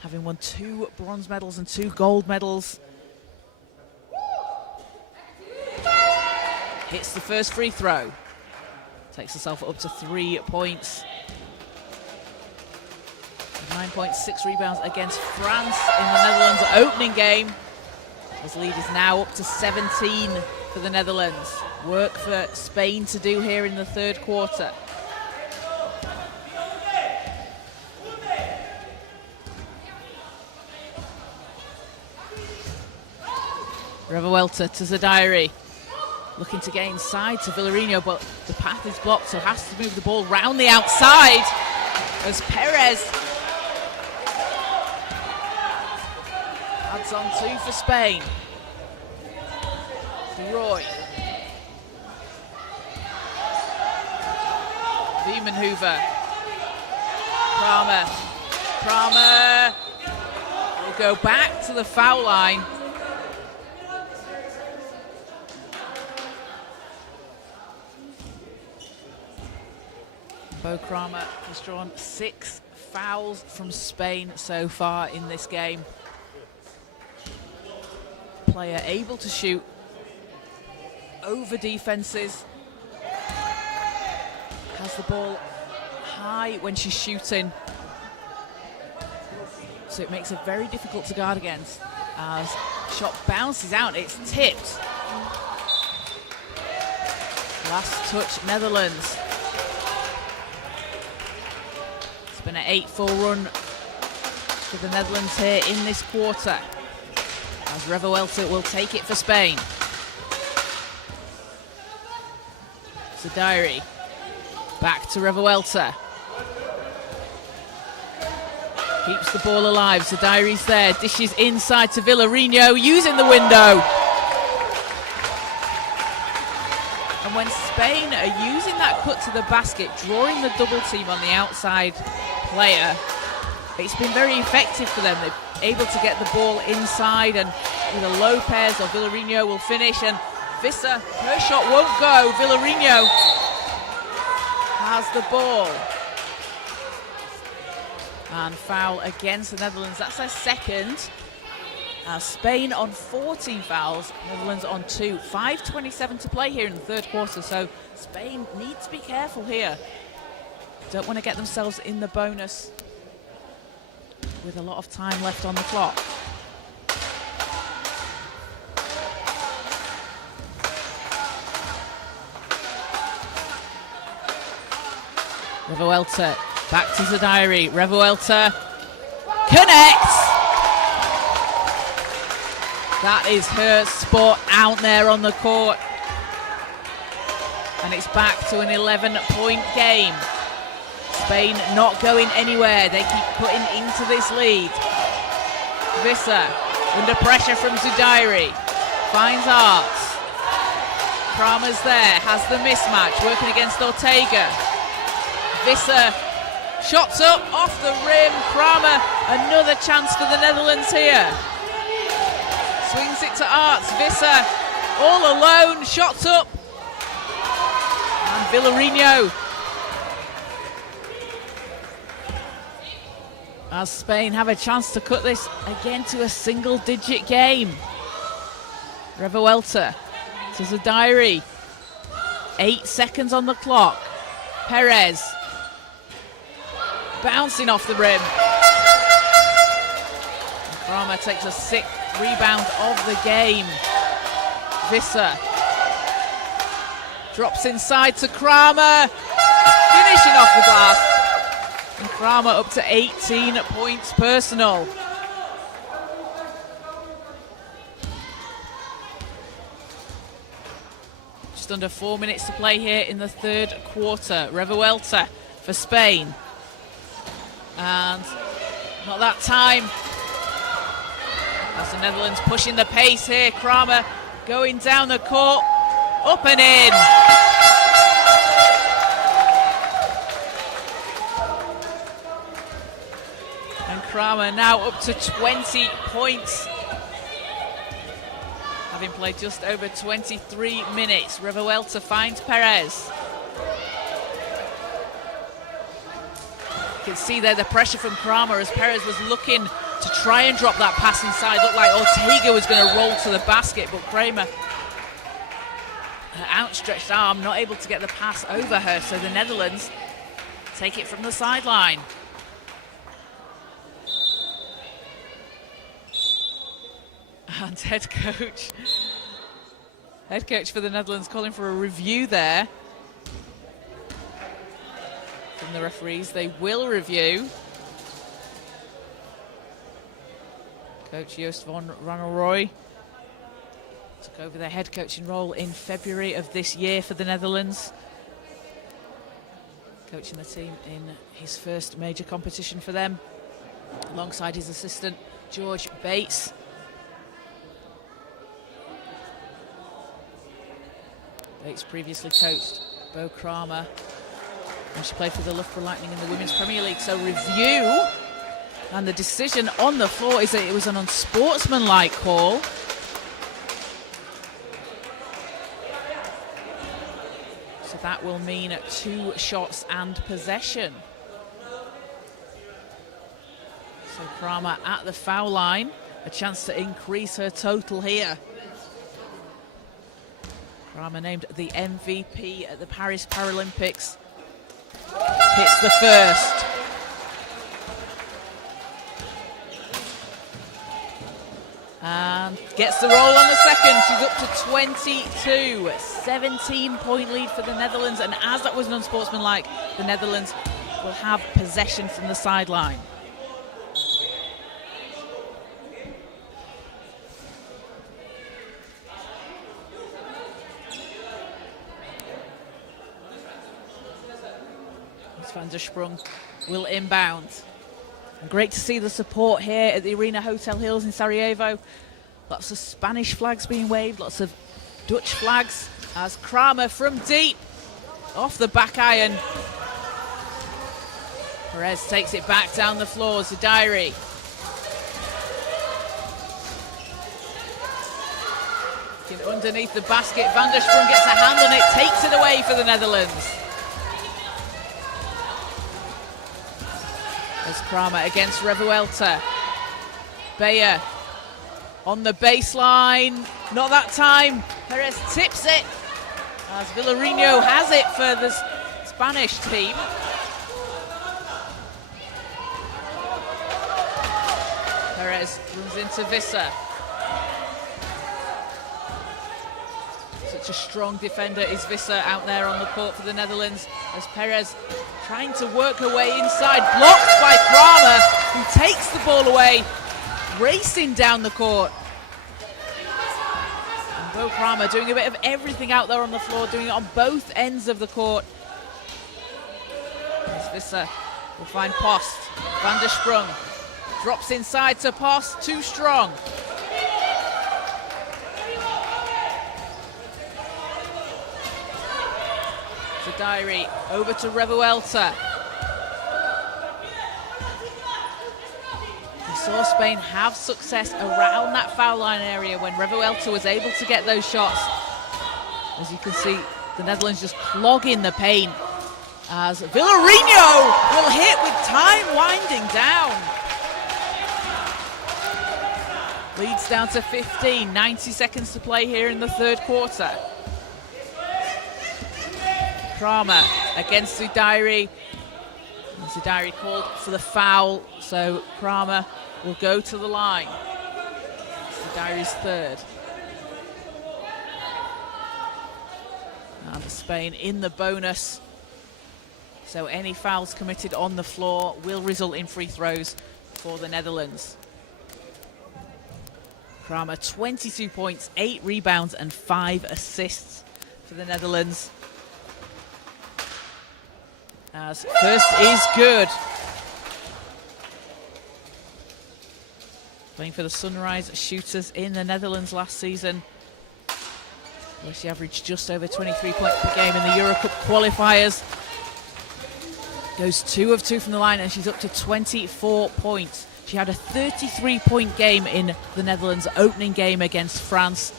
having won 2 bronze medals and 2 gold medals. Hits the first free throw. Takes herself up to 3 points. 9.6 rebounds against France in the Netherlands opening game. His lead is now up to 17 for the Netherlands. Work for Spain to do here in the third quarter. Revuelta to Zadairi. Looking to get inside to Villarino, but the path is blocked, so has to move the ball round the outside as Perez adds on 2 for Spain. De Roy. Wiemenhuber. Kramer will go back to the foul line. Bo Kramer has drawn 6 fouls from Spain so far in this game. Player able to shoot over defenses. Has the ball high when she's shooting. So it makes it very difficult to guard against. As shot bounces out, it's tipped. Last touch, Netherlands. It's been an 8-4 run for the Netherlands here in this quarter. As Revuelta will take it for Spain. Zadairi. Back to Revuelta. Keeps the ball alive. Zadairi's there. Dishes inside to Villarino, using the window. And when Spain are using that cut to the basket, drawing the double team on the outside player, it's been very effective for them. They're able to get the ball inside, and either Lopez or Villarino will finish. And Visser, her shot won't go. Villarino has the ball. And foul against the Netherlands. That's their second. Spain on 14 fouls, Netherlands on 2. 5:27 to play here in the third quarter, so Spain needs to be careful here. Don't want to get themselves in the bonus with a lot of time left on the clock. Revuelta, back to Zadairi. Revuelta connects. That is her spot out there on the court. And it's back to an 11-point game. Spain not going anywhere. They keep putting into this lead. Visser under pressure from Zadairi. Finds Arts. Kramer's there, has the mismatch, working against Ortega. Visser shots up off the rim. Kramer, another chance for the Netherlands here. Swings it to Arts. Visser all alone, shots up. And Villarino. As Spain have a chance to cut this again to a single-digit game. Revuelta to Zadairi. 8 seconds on the clock. Perez bouncing off the rim. Kramer takes a 6th rebound of the game. Visser drops inside to Kramer, finishing off the glass. And Kramer up to 18 points personal. Just under 4 minutes to play here in the 3rd quarter. Revuelta for Spain. And not that time. That's the Netherlands pushing the pace here. Kramer going down the court, up and in. And Kramer now up to 20 points. Having played just over 23 minutes. Revuelta finds Perez. You can see there the pressure from Kramer as Perez was looking to try and drop that pass inside. Looked like Ortega was going to roll to the basket, but Kramer, her outstretched arm, not able to get the pass over her. So the Netherlands take it from the sideline. And head coach for the Netherlands calling for a review there from the referees. They will review. Coach Joost van Ranelrooy took over their head coaching role in February of this year for the Netherlands, coaching the team in his first major competition for them, alongside his assistant George Bates. Bates previously coached Bo Kramer when she played for the Loughborough Lightning in the Women's Premier League. So review, and the decision on the floor is that it was an unsportsmanlike call. So that will mean 2 shots and possession. So Kramer at the foul line, a chance to increase her total here. Kramer named the MVP at the Paris Paralympics. Hits the first. And gets the roll on the second. She's up to 22. 17-point lead for the Netherlands. And as that was an unsportsmanlike, the Netherlands will have possession from the sideline. Van der Sprung will inbound. And great to see the support here at the Arena Hotel Hills in Sarajevo. Lots of Spanish flags being waved, lots of Dutch flags, as Kramer from deep, off the back iron. Perez takes it back down the floor. Zadairi. Underneath the basket, Van der Sprung gets a hand on it, takes it away for the Netherlands. There's Kramer against Revuelta. Bayer on the baseline. Not that time. Perez tips it as Villarino has it for the Spanish team. Perez runs into Visser. Such a strong defender is Visser out there on the court for the Netherlands, as Perez trying to work her way inside, blocked by Kramer, who takes the ball away, racing down the court. And Bo Kramer doing a bit of everything out there on the floor, doing it on both ends of the court. As Visser will find Post. Van der Sprung drops inside to Post, too strong. Zadairi over to Revuelta. saw Spain have success around that foul line area when Revuelta was able to get those shots. As you can see, the Netherlands just clogging the paint as Villarino will hit with time winding down. Leads down to 15, 90 seconds to play here in the third quarter. Kramer against Zudairi. Zudairi called for the foul, so Kramer will go to the line. Zudairi's third. And Spain in the bonus. So any fouls committed on the floor will result in free throws for the Netherlands. Kramer, 22 points, 8 rebounds and 5 assists for the Netherlands. As first is good. Playing for the Sunrise Shooters in the Netherlands last season, where she averaged just over 23 points per game in the Eurocup qualifiers. Goes 2 of 2 from the line and she's up to 24 points. She had a 33-point game in the Netherlands' opening game against France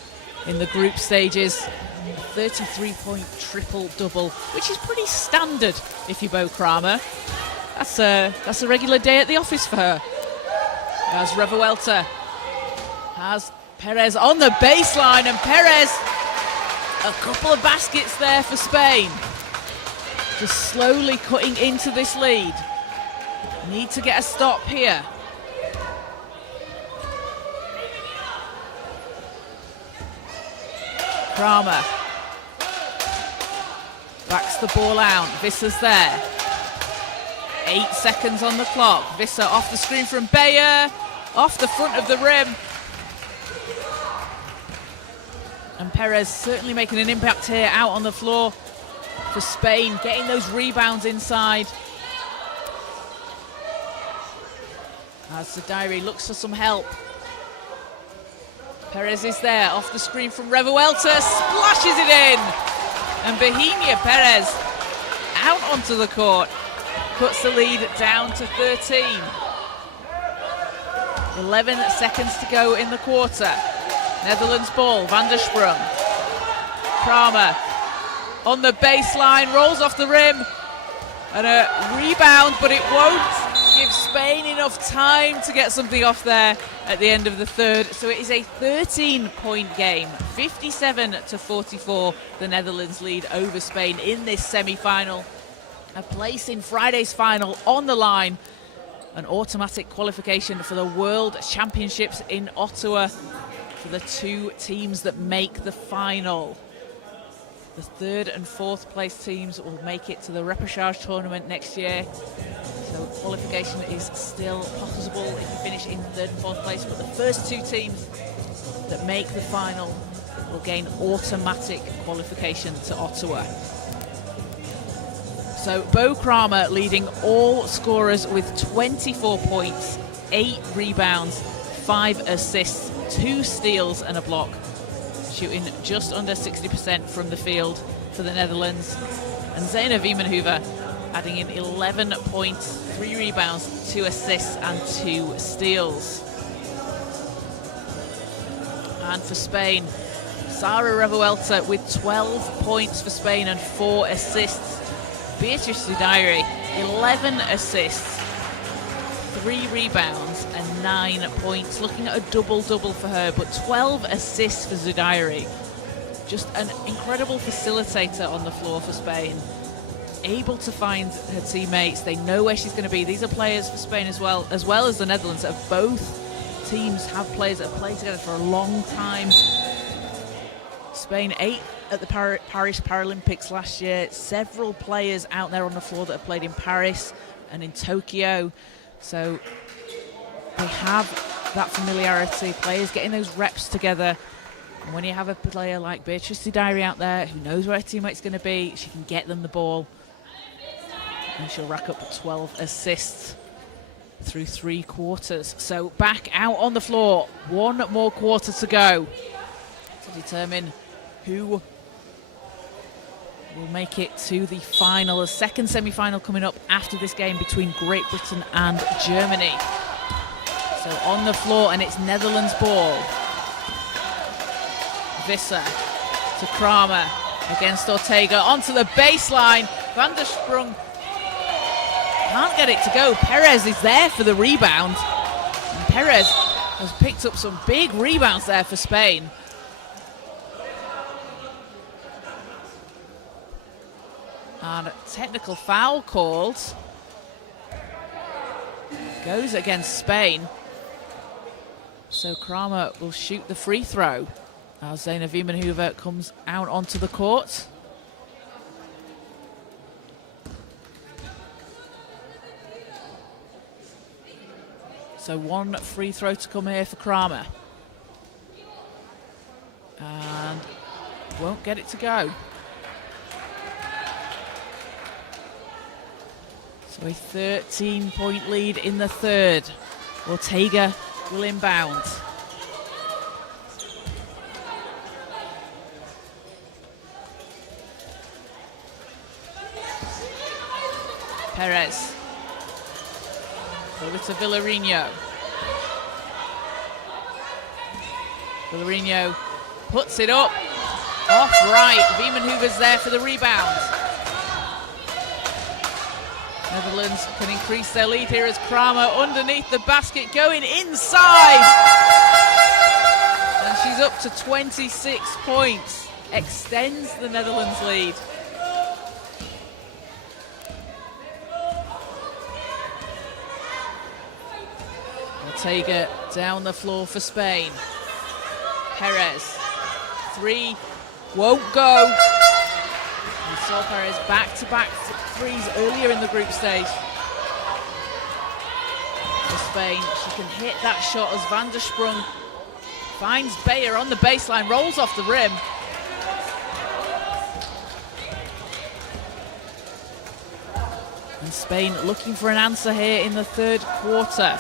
in the group stages. 33-point triple-double, which is pretty standard if you're Bo Kramer. That's a regular day at the office for her. As Revuelta has Perez on the baseline, and Perez, a couple of baskets there for Spain. Just slowly cutting into this lead. Need to get a stop here. Kramer backs the ball out. Visser's there. 8 seconds on the clock. Visser off the screen from Bayer, off the front of the rim. And Perez certainly making an impact here out on the floor for Spain, getting those rebounds inside. As Zudairi looks for some help. Perez is there, off the screen from Revuelta, splashes it in! And Bohemia Perez out onto the court, puts the lead down to 13. 11 seconds to go in the quarter. Netherlands ball, Van der Sprung. Kramer on the baseline, rolls off the rim, and a rebound, but it won't give Spain enough time to get something off there at the end of the third. So it is a 13-point game, 57-44. The Netherlands lead over Spain in this semi-final. A place in Friday's final on the line. An automatic qualification for the World Championships in Ottawa for the 2 teams that make the final. The 3rd and 4th place teams will make it to the repechage tournament next year. So qualification is still possible if you finish in 3rd and 4th place. But the first 2 teams that make the final will gain automatic qualification to Ottawa. So Bo Kramer leading all scorers with 24 points, 8 rebounds, 5 assists, 2 steals and a block. Shooting just under 60% from the field for the Netherlands. And Zeina Wiemenhuber adding in 11 points, 3 rebounds, 2 assists and 2 steals. And for Spain, Sara Revuelta with 12 points for Spain and 4 assists. Beatrice Zudairi, 11 assists, 3 rebounds and 9 points. Looking at a double-double for her, but 12 assists for Zudairi. Just an incredible facilitator on the floor for Spain. Able to find her teammates. They know where she's going to be. These are players for Spain as well as the Netherlands. Both teams have players that have played together for a long time. Spain 8th at the Paris Paralympics last year. Several players out there on the floor that have played in Paris and in Tokyo. So they have that familiarity. Players getting those reps together. And when you have a player like Beatrice Zudairi out there who knows where her teammate's going to be, she can get them the ball. And she'll rack up 12 assists through 3 quarters. So back out on the floor. 1 more quarter to go to determine who will make it to the final. A second semi-final coming up after this game between Great Britain and Germany. So So on the floor, and it's Netherlands ball. Visser to Kramer against Ortega, onto the baseline. Van der Sprung can't get it to go. Perez is there for the rebound. And Perez has picked up some big rebounds there for Spain. And a technical foul called. Goes against Spain. So Kramer will shoot the free throw. As Zena Wiemenhoever comes out onto the court. So one free throw to come here for Kramer. And won't get it to go. So a 13-point lead in the third. Ortega will inbound. Perez. Over to Villarino. Villarino puts it up. Off right. Wiemenhoever's there for the rebound. Netherlands can increase their lead here as Kramer underneath the basket going inside. And she's up to 26 points. Extends the Netherlands lead. Ortega down the floor for Spain. Perez. Three won't go. We saw Perez back-to-back threes earlier in the group stage. For Spain, she can hit that shot as Van der Sprung finds Bayer on the baseline, rolls off the rim. And Spain looking for an answer here in the third quarter.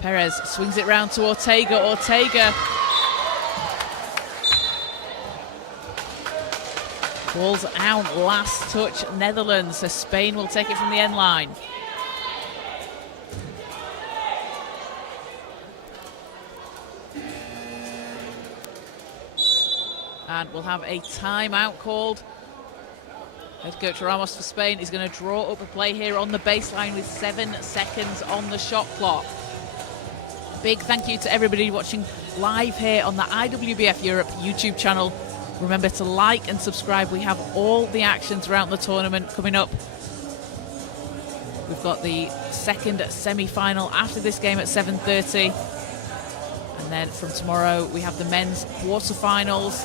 Perez swings it round to Ortega. Ortega. Ball's out, last touch Netherlands, so Spain will take it from the end line. And we'll have a timeout called. Head coach Ramos for Spain is going to draw up a play here on the baseline with 7 seconds on the shot clock. Big thank you to everybody watching live here on the IWBF Europe YouTube channel. Remember to like and subscribe. We have all the action throughout the tournament coming up. We've got the second semi-final after this game at 7:30. And then from tomorrow, we have the men's quarterfinals.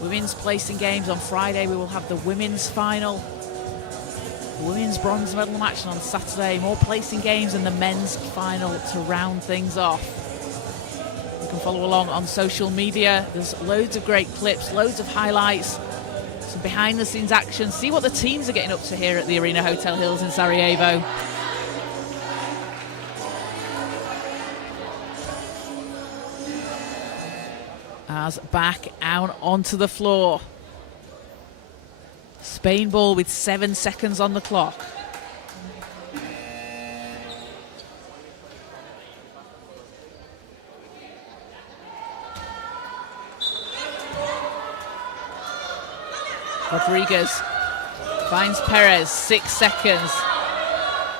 Women's placing games on Friday. We will have the women's final. The women's bronze medal match on Saturday. More placing games and the men's final to round things off. You can follow along on social media. There's loads of great clips, loads of highlights, some behind-the-scenes action. See what the teams are getting up to here at the Arena Hotel Hills in Sarajevo. As back out onto the floor. Spain ball with 7 seconds on the clock. Rodriguez finds Perez, 6 seconds.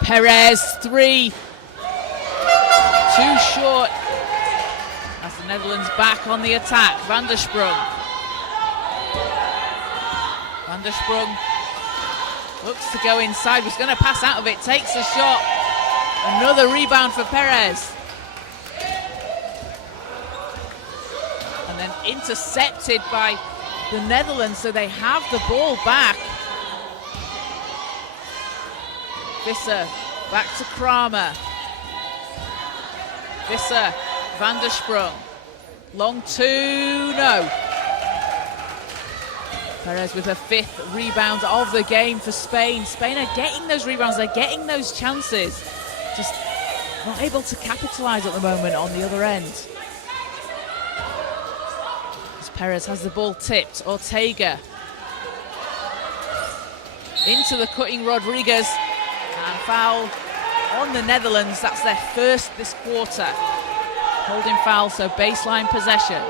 Perez, 3. Too short. That's the Netherlands back on the attack. Van der Sprung. Van der Sprung looks to go inside. Was going to pass out of it. Takes the shot. Another rebound for Perez. And then intercepted by the Netherlands, so they have the ball back. Visser back to Kramer. Visser, Van der Sprung. Long two, no. Perez with her 5th rebound of the game for Spain. Spain are getting those rebounds, they're getting those chances. Just not able to capitalise at the moment on the other end. Perez has the ball tipped. Ortega into the cutting Rodriguez. And foul on the Netherlands. That's their first this quarter. Holding foul, so baseline possession.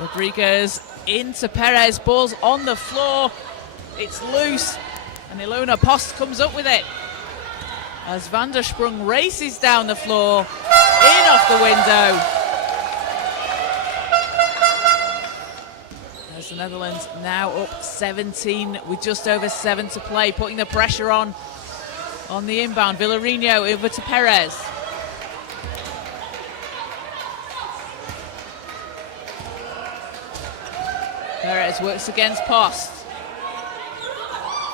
Rodriguez into Perez, ball's on the floor, it's loose, and Ilona Post comes up with it. As Van der Sprung races down the floor, in off the window. As the Netherlands now up 17 with just over 7 to play, putting the pressure on the inbound. Villarino over to Perez. Perez works against Post.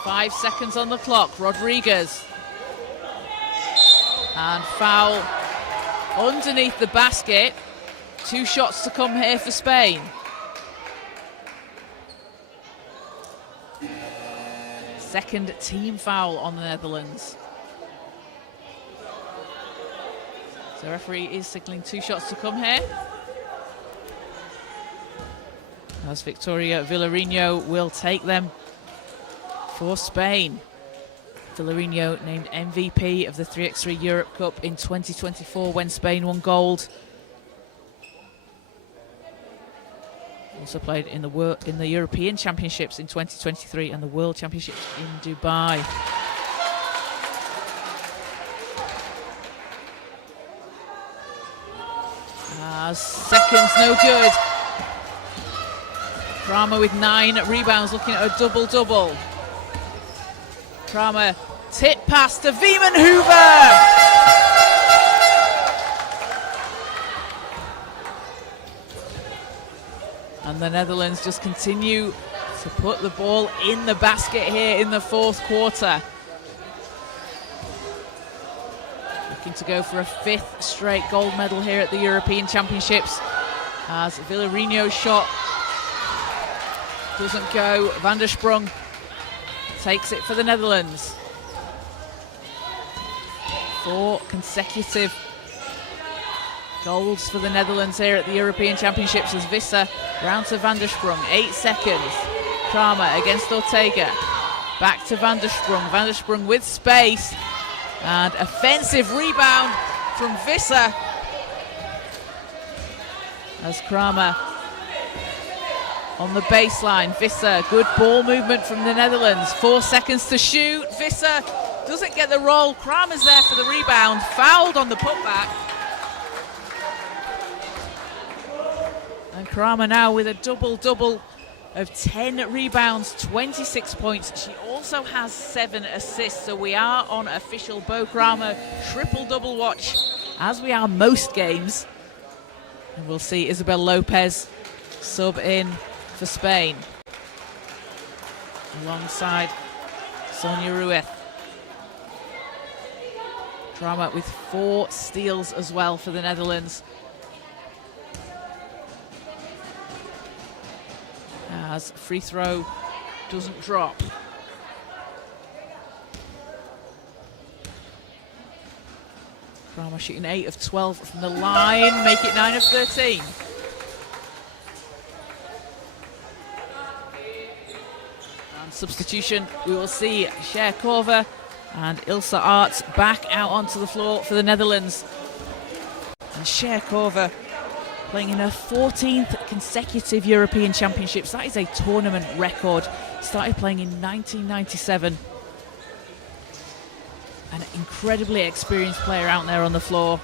5 seconds on the clock. Rodriguez. And foul underneath the basket. 2 shots to come here for Spain. Second team foul on the Netherlands. So the referee is signalling 2 shots to come here. As Victoria Villarino will take them for Spain. Villarino named MVP of the 3x3 Europe Cup in 2024 when Spain won gold. Also played in the European Championships in 2023 and the World Championships in Dubai. Seconds no good. Kramer with 9 rebounds, looking at a double-double. Kramer tip pass to Veman Hoover. And the Netherlands just continue to put the ball in the basket here in the 4th quarter. Looking to go for a 5th straight gold medal here at the European Championships. As Villarino's shot doesn't go. Van der Sprung takes it for the Netherlands. 4 consecutive golds for the Netherlands here at the European Championships as Visser round to Van der Sprung. 8 seconds. Kramer against Ortega. Back to Van der Sprung. Van der Sprung with space. And offensive rebound from Visser. As Kramer on the baseline. Visser, good ball movement from the Netherlands. 4 seconds to shoot. Visser doesn't get the roll. Kramer's there for the rebound. Fouled on the putback. And Kramer now with a double-double of 10 rebounds, 26 points. She also has 7 assists, so we are on official Bo Kramer triple-double watch, as we are most games. And we'll see Isabel Lopez sub in for Spain, alongside Sonia Ruiz. Kramer with 4 steals as well for the Netherlands. As free throw doesn't drop. Kramer shooting 8 of 12 from the line, make it 9 of 13. And substitution, we will see Scherkova and Ilse Arts back out onto the floor for the Netherlands. And Scherkova playing in her 14th consecutive European Championships. That is a tournament record. Started playing in 1997. An incredibly experienced player out there on the floor.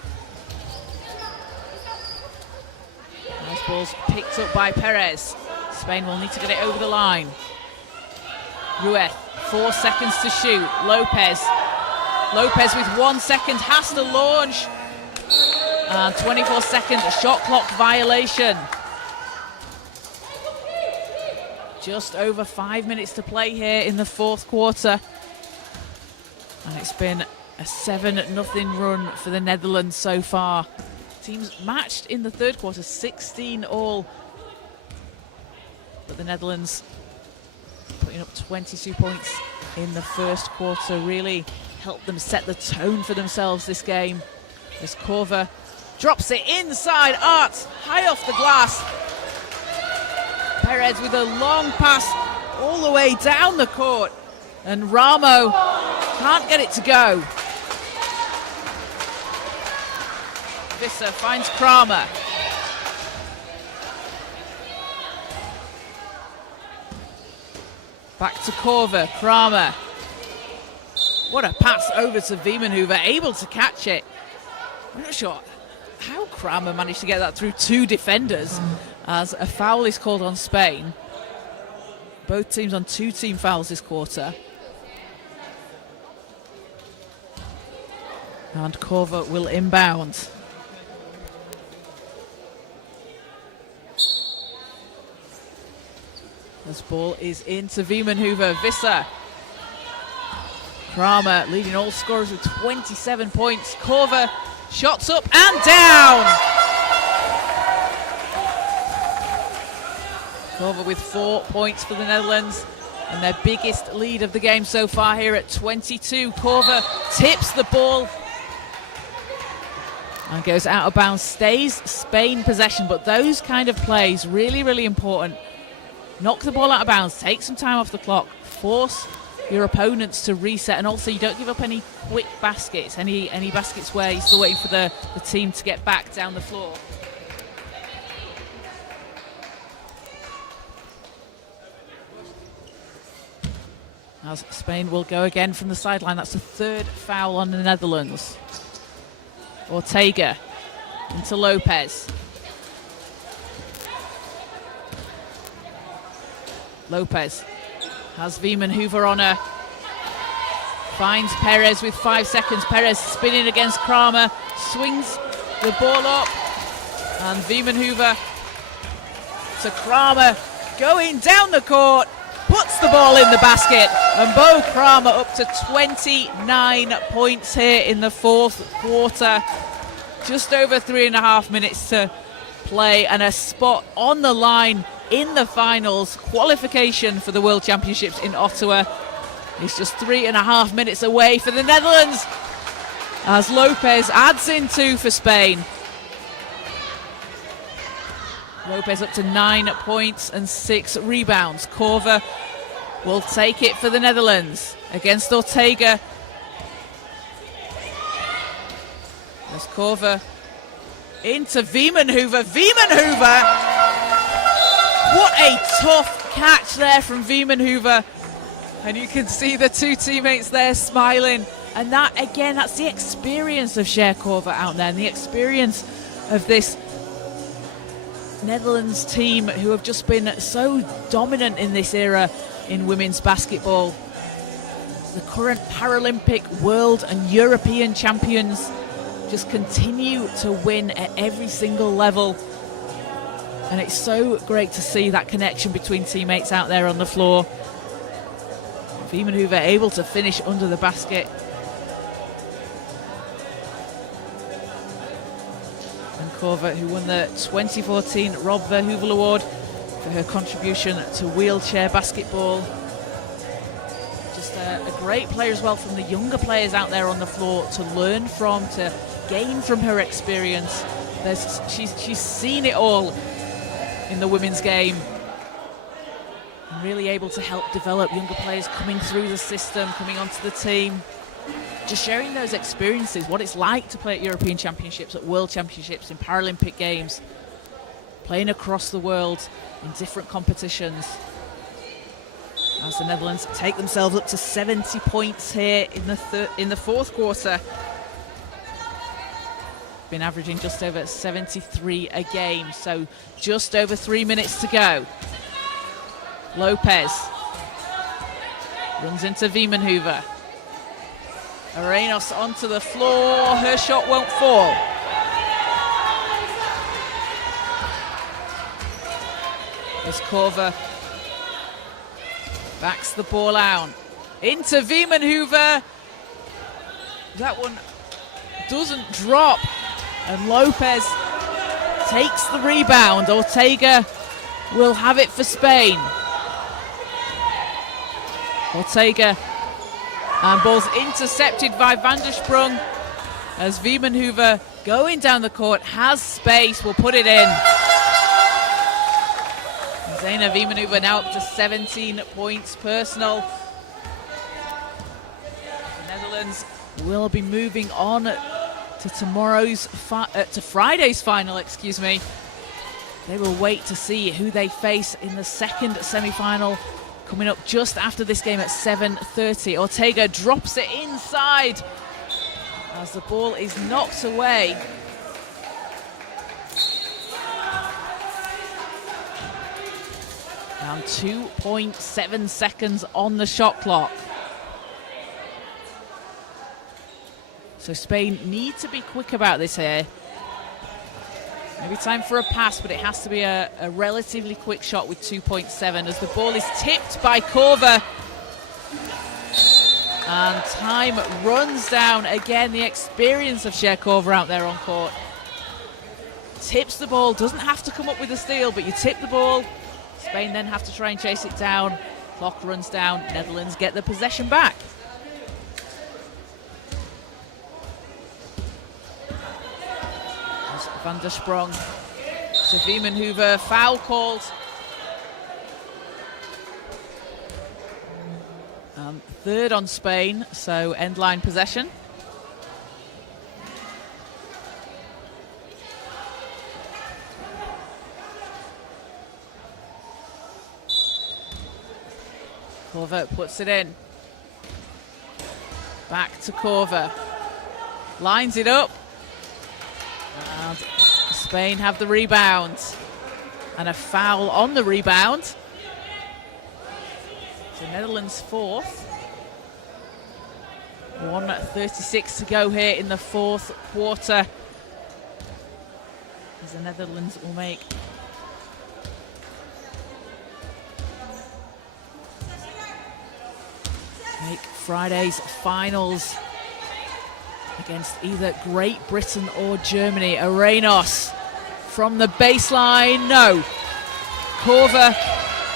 Nice balls picked up by Perez. Spain will need to get it over the line. Ruiz, 4 seconds to shoot. Lopez with 1 second has to launch. And 24 seconds, a shot clock violation. Just over 5 minutes to play here in the 4th quarter. And it's been a 7-0 run for the Netherlands so far. Teams matched in the 3rd quarter, 16 all. But the Netherlands putting up 22 points in the 1st quarter really helped them set the tone for themselves this game. As Korver drops it inside. Arts high off the glass. Perez with a long pass all the way down the court. And Ramo can't get it to go. Visser finds Kramer. Back to Korver, Kramer. What a pass over to Wiemenhuber, able to catch it. I'm not sure how Kramer managed to get that through two defenders as a foul is called on Spain. Both teams on two team fouls this quarter. And Korver will inbound. This ball is into Wiemenhuber. Visser. Kramer leading all scorers with 27 points. Korver shots up and down. Korver with 4 points for the Netherlands and their biggest lead of the game so far here at 22. Korver tips the ball and goes out of bounds. Stays Spain possession, but those kind of plays really, really important. Knock the ball out of bounds, take some time off the clock, force your opponents to reset, and also you don't give up any quick baskets, any baskets where you're still waiting for the team to get back down the floor. As Spain will go again from the sideline. That's the third foul on the Netherlands. Ortega into Lopez. Lopez has Wiemenhuber on her. Finds Perez with 5 seconds. Perez spinning against Kramer. Swings the ball up. And Wiemenhuber to Kramer. Going down the court. Puts the ball in the basket. And Bo Kramer up to 29 points here in the fourth quarter. Just over 3.5 minutes to play. And a spot on the line in the finals. Qualification for the World Championships in Ottawa is just 3.5 minutes away for the Netherlands as Lopez adds in 2 for Spain. Lopez up to 9 points and 6 rebounds. Korver will take it for the Netherlands against Ortega. As Korver into Wiemenhuber. Wiemenhuber! What a tough catch there from Wiemenhuber. And you can see the two teammates there smiling. And that, again, that's the experience of Cher Korver out there, and the experience of this Netherlands team who have just been so dominant in this era in women's basketball. The current Paralympic, world and European champions just continue to win at every single level. And it's so great to see that connection between teammates out there on the floor. Wiemenhuber able to finish under the basket. And Korver, who won the 2014 Rob Verhoeven Award for her contribution to wheelchair basketball. Just a great player as well from the younger players out there on the floor to learn from, to gain from her experience. She's seen it all in the women's game, and really able to help develop younger players coming through the system, coming onto the team, just sharing those experiences, what it's like to play at European Championships, at World Championships, in Paralympic Games, playing across the world in different competitions. As the Netherlands take themselves up to 70 points here in the fourth quarter. Been averaging just over 73 a game, so just over 3 minutes to go. Lopez runs into Wiemenhuber. Arenas onto the floor, her shot won't fall. As Korver backs the ball out into Wiemenhuber. That one doesn't drop. And Lopez takes the rebound. Ortega will have it for Spain. Ortega, and ball's intercepted by Van der Sprung as Wiemenhuber going down the court, has space, will put it in. Zena Wimanova now up to 17 points personal. The Netherlands will be moving on to Friday's final, excuse me. They will wait to see who they face in the second semi-final coming up just after this game at 7:30. Ortega drops it inside as the ball is knocked away. Around 2.7 seconds on the shot clock. So Spain need to be quick about this here. Maybe time for a pass, but it has to be a relatively quick shot with 2.7 as the ball is tipped by Korver. And time runs down. Again, the experience of Korver out there on court. Tips the ball, doesn't have to come up with a steal, but you tip the ball. Spain then have to try and chase it down. Clock runs down, Netherlands get the possession back. Van der Sprong to Wimanova, foul called. Third on Spain, so end line possession. Korver puts it in. Back to Korver. Lines it up. And Spain have the rebound. And a foul on the rebound. So Netherlands fourth. 1:36 to go here in the fourth quarter. As the Netherlands will make Friday's finals against either Great Britain or Germany. Arenos from the baseline, no. Korver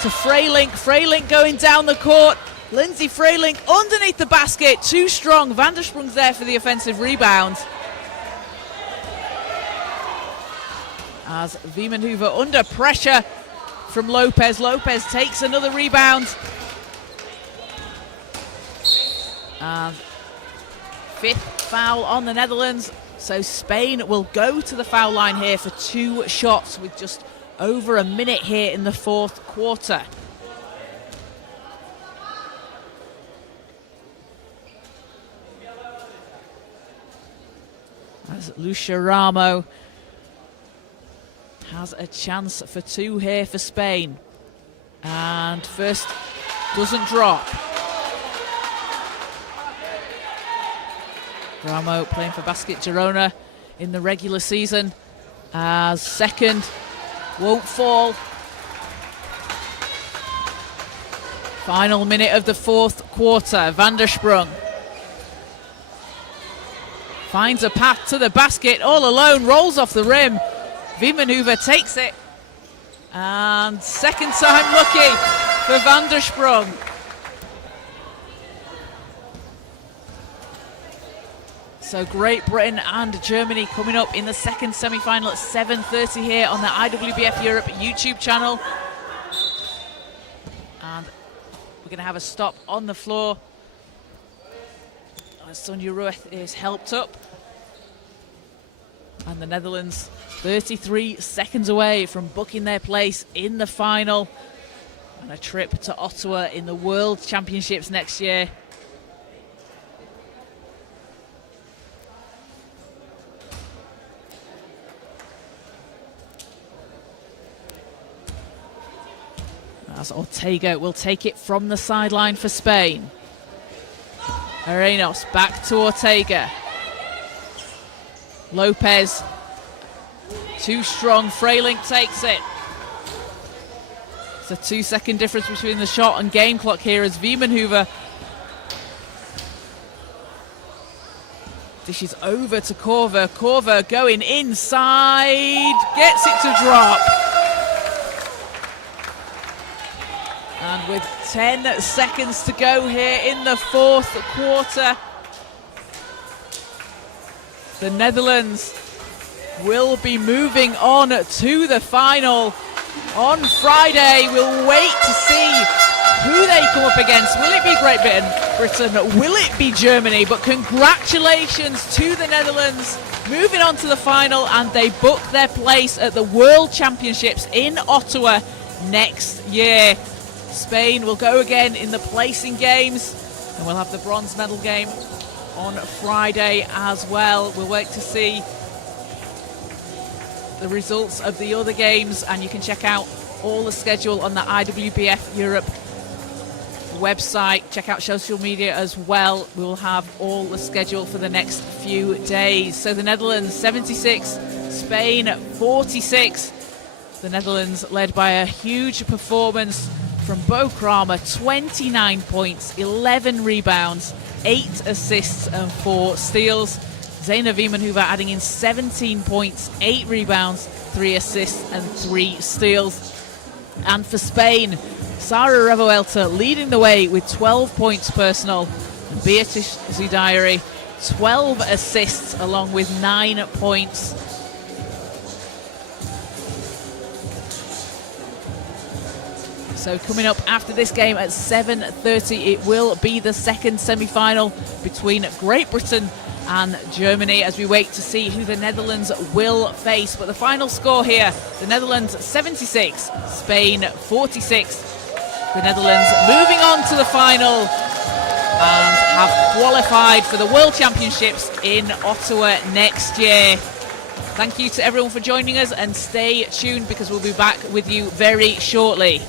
to Freilink, Freilink going down the court. Lindsay Freilink underneath the basket, too strong. Van der Sprong's there for the offensive rebound. As Wimanova under pressure from Lopez. Lopez takes another rebound. And fifth foul on the Netherlands. So Spain will go to the foul line here for two shots with just over a minute here in the fourth quarter. As Lucia Ramo has a chance for two here for Spain. And first doesn't drop. Ramo playing for Basket Girona in the regular season. As second won't fall. Final minute of the fourth quarter. Van der Sprong finds a path to the basket all alone, rolls off the rim. Wimanova takes it. And second time lucky for Van der Sprong. So Great Britain and Germany coming up in the second semi-final at 7:30 here on the IWBF Europe YouTube channel. And we're going to have a stop on the floor. Sonja Rueth is helped up. And the Netherlands 33 seconds away from booking their place in the final. And a trip to Ottawa in the World Championships next year. As Ortega will take it from the sideline for Spain. Arenos back to Ortega. Lopez, too strong. Freilink takes it. It's a 2-second difference between the shot and game clock here as Wimanova dishes over to Korver. Korver going inside, gets it to drop. And with 10 seconds to go here in the fourth quarter, the Netherlands will be moving on to the final. on Friday. We'll wait to see who they come up against. Will it be Great Britain? Will it be Germany? But congratulations to the Netherlands, moving on to the final, and they book their place at the World Championships in Ottawa next year. Spain will go again in the placing games, and we'll have the bronze medal game on Friday as well. We'll wait to see the results of the other games, and you can check out all the schedule on the IWBF Europe website. Check out social media as well. We will have all the schedule for the next few days. So the Netherlands 76, Spain 46. The Netherlands led by a huge performance from Bo Kramer, 29 points, 11 rebounds, 8 assists and 4 steals. Zeina Wiemenhuber adding in 17 points, 8 rebounds, 3 assists and 3 steals. And for Spain, Sara Revuelta leading the way with 12 points personal, and Beatriz Zudairi 12 assists along with 9 points. So coming up after this game at 7:30, it will be the second semi-final between Great Britain and Germany, as we wait to see who the Netherlands will face. But the final score here, the Netherlands 76, Spain 46. The Netherlands moving on to the final and have qualified for the World Championships in Ottawa next year. Thank you to everyone for joining us, and stay tuned because we'll be back with you very shortly.